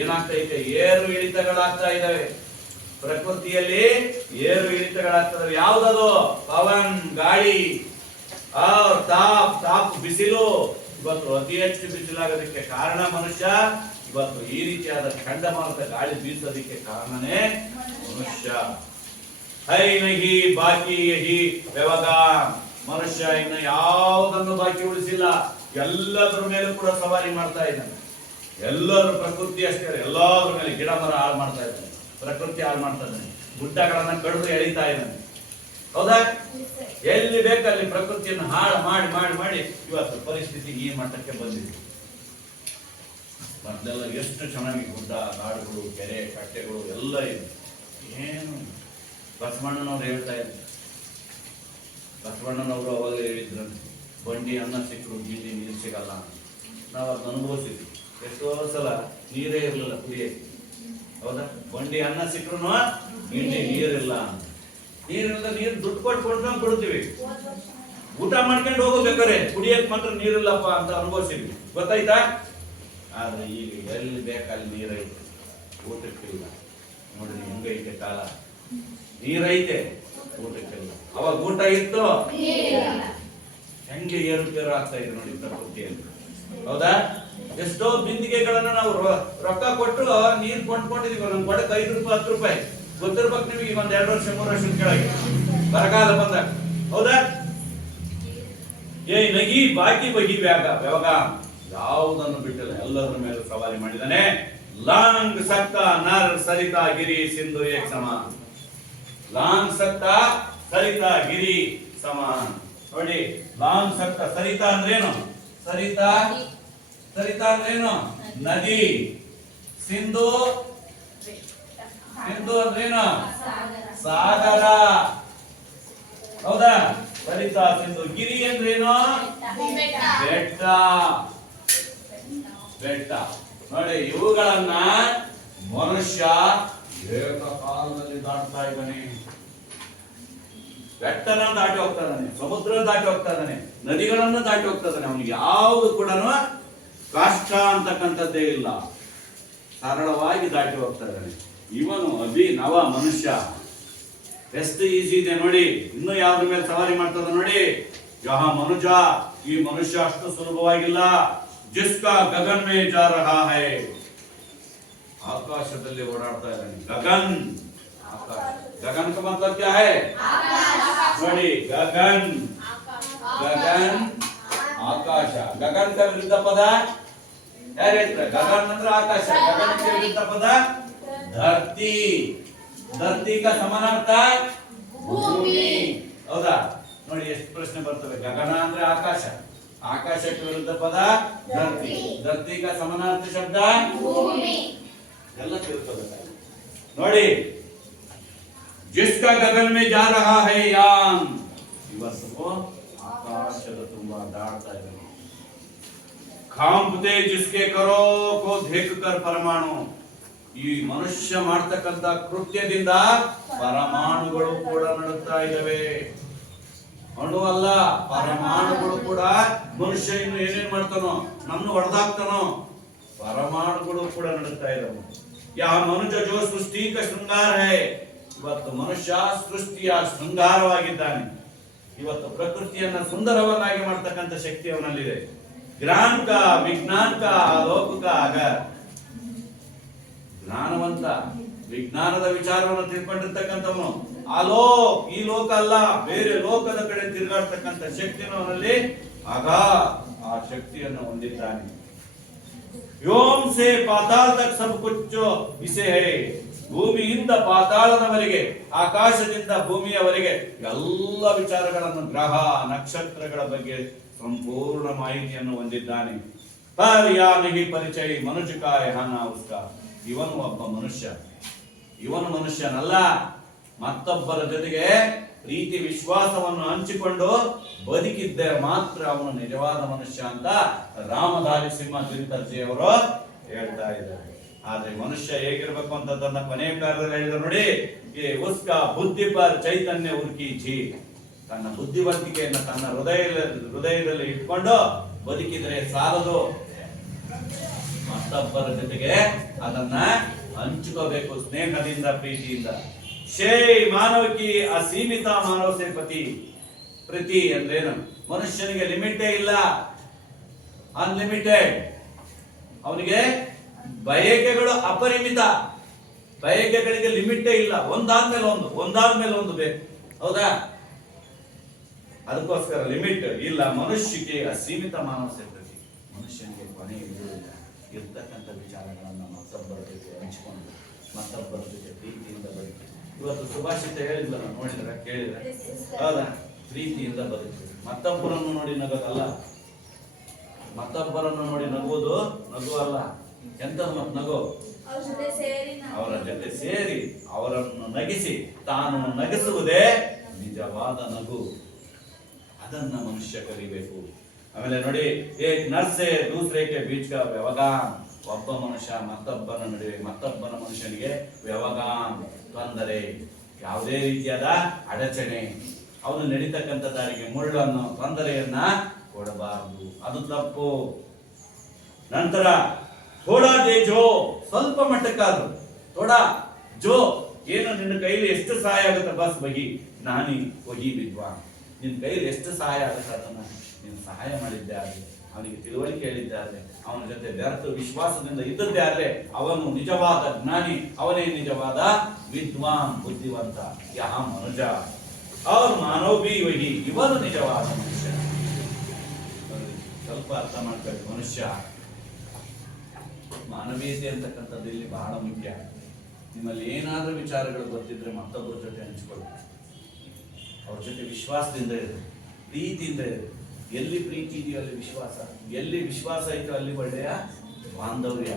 ಏನಾಗ್ತೈತೆ? ಏರು ಇಳಿತಗಳಾಗ್ತಾ ಇದ್ದಾವೆ ಪ್ರಕೃತಿಯಲ್ಲಿ, ಏರು ಇಳಿತಗಳಾಗ್ತದೆ. ಯಾವ್ದದು? ಪವನ್ ಗಾಳಿ, ತಾಪ್ ಬಿಸಿಲು. ಇವತ್ತು ಅತಿ ಹೆಚ್ಚು ಬಿಸಿಲಾಗೋದಕ್ಕೆ ಕಾರಣ ಮನುಷ್ಯ. ಇವತ್ತು ಈ ರೀತಿಯಾದ ಚಂಡಮಾರುತ ಗಾಳಿ ಬೀಸೋದಕ್ಕೆ ಕಾರಣನೇ ಮನುಷ್ಯ. ಹೈ ನಹಿ ಬಾಕಿ ಯಹಿ ವ್ಯವಗ. ಮನುಷ್ಯ ಇನ್ನು ಯಾವುದನ್ನು ಬಾಕಿ ಉಳಿಸಿಲ್ಲ, ಎಲ್ಲದ್ರ ಮೇಲೂ ಕೂಡ ಸವಾರಿ ಮಾಡ್ತಾ ಇದ್ದಾನೆ. ಎಲ್ಲರೂ ಪ್ರಕೃತಿ ಅಷ್ಟೇ, ಎಲ್ಲಾದ್ರ ಮೇಲೆ ಗಿಡ ಮರ ಹಾಳು ಮಾಡ್ತಾ ಇದ್ದಾನೆ, ಪ್ರಕೃತಿ ಹಾಳು ಮಾಡ್ತಾ ಇದ್ದಾನೆ, ಗುಡ್ಡಗಳನ್ನ ಕಡಿದು ಎಳಿತಾ ಇದ್ದಾನೆ. ಹೌದಾ? ಎಲ್ಲಿ ಬೇಕಲ್ಲಿ ಪ್ರಕೃತಿಯನ್ನು ಹಾಳು ಮಾಡಿ ಮಾಡಿ ಮಾಡಿ ಇವತ್ತು ಪರಿಸ್ಥಿತಿ ಈ ಮಟ್ಟಕ್ಕೆ ಬಂದಿದೆ. ಮೊದಲೆಲ್ಲ ಎಷ್ಟು ಚೆನ್ನಾಗಿ ಗುಡ್ಡ, ನಾಡುಗಳು, ಕೆರೆ, ಕಟ್ಟೆಗಳು ಎಲ್ಲ ಇದೆ. ಏನು ಬಸವಣ್ಣನವ್ರು ಹೇಳ್ತಾ ಇದ್ರು, ಬಸವಣ್ಣನವರು ಅವಾಗ ಹೇಳಿದ್ರಂತೆ, ಬಂಡಿ ಅನ್ನ ಸಿಕ್ಕರು ಬೀದಿ ನೀರು ಸಿಗಲ್ಲ. ನಾವು ಅದನ್ನ ಅನುಭವಿಸಿದ್ವಿ. ಎಷ್ಟೋ ಸಲ ನೀರೇ ಇರಲಿಲ್ಲ ಕುಡಿಯಕ್ಕೆ. ಹೌದಾ? ಬಂಡಿ ಅನ್ನ ಸಿಕ್ಕರು ಗಿಂಡಿ ನೀರಿಲ್ಲ. ನೀರಿಲ್ಲ, ನೀರು ದುಡ್ಡು ಕೊಟ್ಟು ಕೊಡ್ತೀವಿ, ಊಟ ಮಾಡ್ಕೊಂಡು ಹೋಗ್ಬೇಕಾರೆ ಕುಡಿಯಕ್ ಮಾತ್ರ ನೀರಿಲ್ಲಪ್ಪ ಅಂತ ಅನುಭವಿಸಿದ್ವಿ. ಗೊತ್ತಾಯ್ತಾ? ಆದ್ರೆ ಈಗ ಎಲ್ಲಿ ಬೇಕಲ್ಲಿ ನೀರೈತೆ, ಊಟಕ್ಕಿಲ್ಲ. ನೋಡ್ರಿ ಹೆಂಗೈತೆ ಕಾಲ. ನೀರೈತೆ, ಊಟಕ್ಕಿಲ್ಲ. ಅವಾಗ ಊಟ ಇತ್ತು, ಹೆಂಗೆ ಏರುಪೇರು ಆಗ್ತಾ ಇದೆ ನೋಡಿ ಪ್ರಕೃತಿಯಲ್ಲಿ. ಹೌದಾ? ಎಷ್ಟೋ ಬಿಂದಿಗೆಗಳನ್ನ ನಾವು ರೊಕ್ಕ ಕೊಟ್ಟು ನೀರು ಕೊಂಡ್ಕೊಂಡಿದೀವಿ. ನಮ್ ಕೊಡಕ್ 5 ರೂಪಾಯಿ 10 ರೂಪಾಯಿ ಗೊತ್ತಿರ್ಬೇಕು ನಿಮಗೆ. ಒಂದ್ 2 ವರ್ಷ 3 ವರ್ಷದ ಕೆಳಗೆ ಬರಗಾಲ ಬಂದಾಗ. ಹೌದಾ? ಏ ನಗಿ ಬಾಕಿ ಬಗಿ ವ್ಯಾಗ. ಯಾವುದನ್ನು ಬಿಟ್ಟಿಲ್ಲ, ಎಲ್ಲರ ಮೇಲೆ ಸವಾರಿ ಮಾಡಿದಾನೆ. ಲಾಂಗ್ ಸಕ್ತ ನರ್ ಸರಿತಾ ಗಿರಿ ಸಿಂಧು ಏಕ್ ಸಮಾನ್. ಲಾಂಗ್ ಸಕ್ತ ಸರಿತಾ ಗಿರಿ ಸಮಾನ್. ನೋಡಿ, ಲಾಂಗ್ ಸಕ್ತ, ಸರಿತಾ ಅಂದ್ರೇನು? ಸರಿತಾ ಅಂದ್ರೇನು? ನದಿ. ಸಿಂಧು ಅಂದ್ರೇನು? ಸಾಗರ. ಹೌದಾ? ಸರಿತಾ ಸಿಂಧು. ಗಿರಿ ಅಂದ್ರೇನು? ಬೆಟ್ಟ. ನೋಡಿ, ಇವುಗಳನ್ನ ಮನುಷ್ಯ ಏಕಕಾಲದಲ್ಲಿ ದಾಟ್ತಾ ಇದ್ದಾನೆ. ಬೆಟ್ಟನ ದಾಟಿ ಹೋಗ್ತಾ ಇದ್ದಾನೆ, ಸಮುದ್ರ ದಾಟಿ ಹೋಗ್ತಾ ಇದ್ದಾನೆ, ನದಿಗಳನ್ನು ದಾಟಿ ಹೋಗ್ತಾ ಇದ್ದಾನೆ. ಅವನಿಗೆ ಯಾವುದು ಕೂಡ ಕಷ್ಟ ಅಂತಕ್ಕಂಥದ್ದೇ ಇಲ್ಲ, ಸರಳವಾಗಿ ದಾಟಿ ಹೋಗ್ತಾ ಇದ್ದಾನೆ. ಇವನು ಅಭಿನವ ಮನುಷ್ಯ. ಎಷ್ಟು ಈಸಿ ಇದೆ ನೋಡಿ. ಇನ್ನು ಯಾವ್ದ್ರ ಮೇಲೆ ಸವಾರಿ ಮಾಡ್ತದ ನೋಡಿ. ಯಹ ಮನುಜ, ಈ ಮನುಷ್ಯ ಅಷ್ಟು ಸುಲಭವಾಗಿಲ್ಲ. ಜಿಸ್ಕಾ ಗಗನ್ ಮೇ ಜಾ ರಹಾ ಹೈ, ಆಕಾಶದಲ್ಲಿ ಓಡಾಡ್ತಾ ಇದ್ದಾನೆ. ಗಗನ್, ಆಕಾಶ. ಗಗನ್ का मतलब क्या है? ನೋಡಿ, ಗಗನ್, ಗಗನ್ ಆಕಾಶ. ಗಗನ್ का ವಿರುದ್ಧ ಪದ ಯಾರು ಹೇಳ್ತಾರೆ? ಗಗನ್ ಅಂದ್ರೆ ಆಕಾಶ. ಗಗನ್ के ವಿರುದ್ಧ ಪದ ಧರ್ತಿ. ಧರ್ತಿ का ಸಮಾನಾರ್ಥ ಭೂಮಿ. ಹೌದಾ? ನೋಡಿ ಎಷ್ಟು ಪ್ರಶ್ನೆ ಬರ್ತವೆ. ಗಗನ ಅಂದ್ರೆ ಆಕಾಶ, ಆಕಾಶಕ್ಕೆ ವಿರುದ್ಧ ಪದ ಧರ್ತಿ, ಧರ್ತಿ का ಸಮಾನಾರ್ಥ ಶಬ್ದ ಭೂಮಿ. ಎಲ್ಲ ತಿಳ್ಕೋಬೇಕು ನೋಡಿ. ಜಿಸ್ಕಾ ಗಗನ್ ಮೇ ಜಾ ರಹಾ ಹೈ ಯಾನ್, ಇವತ್ತು ಆಕಾಶದ ತುಂಬಾ ದಾಡ್ತಾ ಇದ್ದಾನೆ. ಕಾಂಪತೆ ಜಿಸ್ಕೆ ಕರೋ ಕೋ ದೇಖ್ ಕರ್ ಪರಮಾಣು, ಈ ಮನುಷ್ಯ ಮಾಡ್ತಕ್ಕಂತ ಕೃತ್ಯದಿಂದ ಪರಮಾಣುಗಳು ಕೂಡ ನಡುತ್ತಾ ಇದ್ದಾವೆ. ಅಣು ಅಲ್ಲ, ಪರಮಾಣುಗಳು ಕೂಡ. ಮನುಷ್ಯ ಇನ್ನು ಏನೇನ್ ಮಾಡ್ತಾನೋ, ನಮ್ಮನ್ನು ಹೊಡೆದಾಕ್ತಾನೋ, ಪರಮಾಣುಗಳು ಕೂಡ ನಡುತ್ತಾ ಇದ್ದಾವೆ. ಯಾ ಮನುಷ್ಯ ಜೋ ಸೃಷ್ಟಿ ಕ ಶೃಂಗಾರ ಹೈ, ಇವತ್ತು ಮನುಷ್ಯ ಸೃಷ್ಟಿಯ ಶೃಂಗಾರವಾಗಿದ್ದಾನೆ. ಇವತ್ತು ಪ್ರಕೃತಿಯನ್ನ ಸುಂದರವನ್ನಾಗಿ ಮಾಡ್ತಕ್ಕಂಥ ಶಕ್ತಿ ಅವನಲ್ಲಿದೆ. ಜ್ಞಾನ ಕ ವಿಜ್ಞಾನ ಕ ಲೋಕ ಕ ಅಗರ್, ಜ್ಞಾನವಂತ, ವಿಜ್ಞಾನದ ವಿಚಾರವನ್ನು ತಿಳ್ಕೊಂಡಿರ್ತಕ್ಕಂಥವನು. ಈ ಲೋಕ ಅಲ್ಲ, ಬೇರೆ ಲೋಕದ ಕಡೆ ತಿರುಗಾಡ್ತಕ್ಕಂಥ ಶಕ್ತಿಯನ್ನು ಅವನಲ್ಲಿ ಆಗ ಆ ಶಕ್ತಿಯನ್ನು ಹೊಂದಿದ್ದಾನೆ. ವ್ಯೋಮ್ ಸೇ ಪಾತಾಳ ತಕ್ ಸಬ್ ಕುಚ್ ವಿಷಯ ಹೈ, ಭೂಮಿಯಿಂದ ಪಾತಾಳದವರೆಗೆ, ಆಕಾಶದಿಂದ ಭೂಮಿಯವರೆಗೆ ಎಲ್ಲ ವಿಚಾರಗಳನ್ನು, ಗ್ರಹ ನಕ್ಷತ್ರಗಳ ಬಗ್ಗೆ ಸಂಪೂರ್ಣ ಮಾಹಿತಿಯನ್ನು ಹೊಂದಿದ್ದಾನೆ. ಪರ್ ಯಾ ನಹಿ ಪರಿಚಯ ಮನುಷ್ಯ ಕಾ ಯಹಾನ ಉಸ್ಕಾ, ಇವನು ಒಬ್ಬ ಮನುಷ್ಯ. ಇವನು ಮನುಷ್ಯನಲ್ಲ, ಮತ್ತೊಬ್ಬರ ಜೊತೆಗೆ ಪ್ರೀತಿ ವಿಶ್ವಾಸವನ್ನು ಹಂಚಿಕೊಂಡು ಬದುಕಿದ್ದರೆ ಮಾತ್ರ ಅವನು ನಿಜವಾದ ಮನುಷ್ಯ ಅಂತ ರಾಮಧಾರಿ ಸಿಂಹ ತಿರುತರ್ಜಿ ಅವರು ಹೇಳ್ತಾ ಇದ್ದಾರೆ. ಆದ್ರೆ ಮನುಷ್ಯ ಹೇಗಿರ್ಬೇಕು ಅಂತ ತನ್ನ ಕೊನೆಯ ಕಾಲದಲ್ಲಿ ಹೇಳಿದ್ರು ನೋಡಿ. ಈ ಉಸ್ಕ ಬುದ್ಧಿ ಪರ್ ಚೈತನ್ಯ ಉರ್ಕಿ ಝೀ, ತನ್ನ ಬುದ್ಧಿವಂತಿಕೆಯನ್ನು ತನ್ನ ಹೃದಯದಲ್ಲಿ ಇಟ್ಕೊಂಡು ಬದುಕಿದ್ರೆ ಸಾಲದು, ಮತ್ತೊಬ್ಬರ ಜೊತೆಗೆ ಅದನ್ನ ಹಂಚಿಕೋಬೇಕು ಸ್ನೇಹದಿಂದ, ಪ್ರೀತಿಯಿಂದ. ಶೇ ಮಾನವಕಿ ಅಸೀಮಿತ ಮಾನವ ಸೇ ಪ್ರತಿ ಅಂದ್ರೇನು? ಮನುಷ್ಯನಿಗೆ ಲಿಮಿಟೇ ಇಲ್ಲ, ಅನ್ಲಿಮಿಟೆಡ್. ಅವನಿಗೆ ಬಯಕೆಗಳು ಅಪರಿಮಿತ, ಬಯಕೆಗಳಿಗೆ ಲಿಮಿಟೇ ಇಲ್ಲ. ಒಂದಾದ್ಮೇಲೆ ಒಂದು ಬೇಕು. ಹೌದಾ? ಅದಕ್ಕೋಸ್ಕರ ಲಿಮಿಟ್ ಇಲ್ಲ. ಮನುಷ್ಯಕ್ಕೆ ಅಸೀಮಿತ ಮಾನವ ಸೇ ಪ್ರತಿ, ಮನುಷ್ಯನಿಗೆ ಕೊನೆ ಇರುವುದಿಲ್ಲ. ಇರ್ತಕ್ಕಂಥ ವಿಚಾರಗಳನ್ನು ಮತ್ತೊಬ್ಬರ ಜೊತೆ ಹಂಚಿಕೊಂಡು, ಮತ್ತೊಬ್ಬರ ಜೊತೆ ಪ್ರೀತಿಯಿಂದ ಬದುಕಿ. ಇವತ್ತು ಸುಭಾಷಿತ ಹೇಳಿದ್ವಲ್ಲ, ನೋಡಿದ್ರ, ಕೇಳಿದ್ರ? ಹೌದಾ? ಪ್ರೀತಿಯಿಂದ ಬದುಕಿ. ಮತ್ತೊಬ್ಬರನ್ನು ನೋಡಿ ನಗೋದಲ್ಲ, ಮತ್ತೊಬ್ಬರನ್ನು ನೋಡಿ ನಗುವುದು ನಗು ಅಲ್ಲ. ಎಂತದ್ದು ಮತ್ ನಗು? ಅವರ ಜೊತೆ ಸೇರಿ ಅವರನ್ನು ನಗಿಸಿ ತಾನು ನಗಿಸುವುದೇ ನಿಜವಾದ ನಗು. ಅದನ್ನ ಮನುಷ್ಯ ಕಲಿಬೇಕು. ಆಮೇಲೆ ನೋಡಿ, ಏಕ್ ನರ್ಸೆ ದೂಸರೆಗೆ ಬೀಚ್ ಕಾ ವ್ಯವಗಾನ್, ಒಬ್ಬ ಮನುಷ್ಯ ಮತ್ತೊಬ್ಬನ ನಡುವೆ, ಮತ್ತೊಬ್ಬನ ಮನುಷ್ಯನಿಗೆ ವ್ಯವಗಾನ್, ತೊಂದರೆ, ಯಾವುದೇ ರೀತಿಯಾದ ಅಡಚಣೆ, ಅವನು ನಡೀತಕ್ಕಂಥ ದಾರಿಗೆ ಮುಳ್ಳನ್ನು, ತೊಂದರೆಯನ್ನ ಕೊಡಬಾರದು, ಅದು ತಪ್ಪು. ನಂತರ ಥೋಡಾ ದೇ ಜೋ, ಸ್ವಲ್ಪ ಮಟ್ಟಕ್ಕಾದ್ರು, ಥೋಡಾ ಜೋ, ಏನು ನಿನ್ನ ಕೈಲಿ ಎಷ್ಟು ಸಹಾಯ ಆಗುತ್ತೆ ಬಸ್ ಬಗಿ, ನಾನಿ ವಹಿ ವಿದ್ವಾನ್, ನಿನ್ನ ಕೈಲಿ ಎಷ್ಟು ಸಹಾಯ ಆಗುತ್ತೆ ಅದನ್ನ ನೀನು ಸಹಾಯ ಮಾಡಿದ್ದೆ ಆಗಲಿ, ಅವನಿಗೆ ತಿಳುವಳಿಕೆ ಹೇಳಿದ್ದೆ ಆಗಲಿ, ಅವನ ಜೊತೆ ಬೆರೆತು ವಿಶ್ವಾಸದಿಂದ ಇದ್ದದ್ದೇ ಆಗಲಿ, ಅವನು ನಿಜವಾದ ಜ್ಞಾನಿ, ಅವನೇ ನಿಜವಾದ ವಿದ್ವಾನ್, ಬುದ್ಧಿವಂತ. ಯಹ ಮನುಜ ಅವ್ರ ಮಾನವೀ ವಹಿ, ಇವನು ನಿಜವಾದ ಮನುಷ್ಯ. ಸ್ವಲ್ಪ ಅರ್ಥ ಮಾಡ್ಕೊಳ್ಳಿ. ಮನುಷ್ಯ ಮಾನವೀಯತೆ ಅಂತಕ್ಕಂಥದ್ದು ಇಲ್ಲಿ ಬಹಳ ಮುಖ್ಯ. ನಿಮ್ಮಲ್ಲಿ ಏನಾದ್ರೂ ವಿಚಾರಗಳು ಗೊತ್ತಿದ್ರೆ ಮತ್ತೊಬ್ಬರ ಜೊತೆ ಹಂಚಿಕೊಳ್ಳಿ, ಅವ್ರ ಜೊತೆ ವಿಶ್ವಾಸದಿಂದ ಇರಿ, ಪ್ರೀತಿಯಿಂದ ಇರಿ. ಎಲ್ಲಿ ಪ್ರೀತಿ ಇದೆಯೋ ಅಲ್ಲಿ ವಿಶ್ವಾಸ, ಎಲ್ಲಿ ವಿಶ್ವಾಸ ಇದೆಯೋ ಅಲ್ಲಿ ಒಳ್ಳೆಯ ಬಾಂಧವ್ಯ.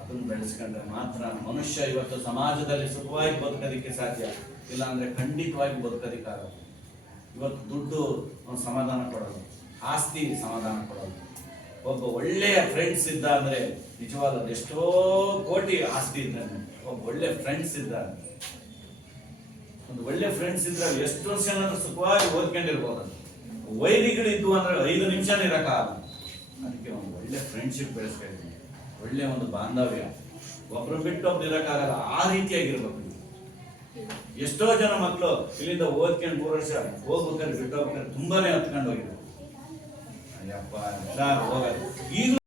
ಅದನ್ನು ಬೆಳೆಸ್ಕೊಂಡ್ರೆ ಮಾತ್ರ ಮನುಷ್ಯ ಇವತ್ತು ಸಮಾಜದಲ್ಲಿ ಸುಖವಾಗಿ ಬದುಕೋದಿಕ್ಕೆ ಸಾಧ್ಯ. ಇಲ್ಲ ಅಂದ್ರೆ ಖಂಡಿತವಾಗಿ ಬದುಕೋದಿಕ್ಕಾಗಲ್ಲ. ಇವತ್ತು ದುಡ್ಡು ಸಮಾಧಾನ ಕೊಡೋದು, ಆಸ್ತಿ ಸಮಾಧಾನ ಕೊಡೋದು. ಒಬ್ಬ ಒಳ್ಳೆಯ ಫ್ರೆಂಡ್ಸ್ ಇದ್ದ ಅಂದ್ರೆ ನಿಜವಾದ ಎಷ್ಟೋ ಕೋಟಿ ಆಸ್ತಿ ಇದ್ದಾನೆ, ಒಬ್ಬ ಒಳ್ಳೆ ಫ್ರೆಂಡ್ಸ್ ಇದ್ದಾನೆ. ಒಂದು ಒಳ್ಳೆ ಫ್ರೆಂಡ್ಸ್ ಇದ್ರೆ ಎಷ್ಟು ವರ್ಷ ಸುಖವಾಗಿ ಓದ್ಕೊಂಡಿರ್ಬೋದು. ವೈರಿಗಳಿದ್ದು ಅಂದ್ರೆ 5 ನಿಮಿಷನೇ ಇರಕ್ಕಾಗಲ್ಲ. ಅದಕ್ಕೆ ಒಂದು ಒಳ್ಳೆ ಫ್ರೆಂಡ್ಶಿಪ್ ಬೆಳೆಸ್ಕೊಂಡಿದ್ದೀನಿ, ಒಳ್ಳೆ ಒಂದು ಬಾಂಧವ್ಯ, ಒಬ್ರು ಬಿಟ್ಟು ಒಬ್ರು ಇರಕ್ಕಾಗಲ್ಲ, ಆ ರೀತಿಯಾಗಿರ್ಬೇಕು. ಎಷ್ಟೋ ಜನ ಮಕ್ಕಳು ಇಲ್ಲಿಂದ ಓದ್ಕೊಂಡು 3 ವರ್ಷ ಹೋಗ್ಬೇಕಾದ್ರೆ ಬಿಟ್ಟು ಹೋಗ್ಬೇಕಾದ್ರೆ ತುಂಬಾನೇ ಹತ್ಕೊಂಡು ಹೋಗಿದ್ದಾರೆ. ಅಯ್ಯಪ್ಪ ಹೋಗಲ್ಲ. ಈಗ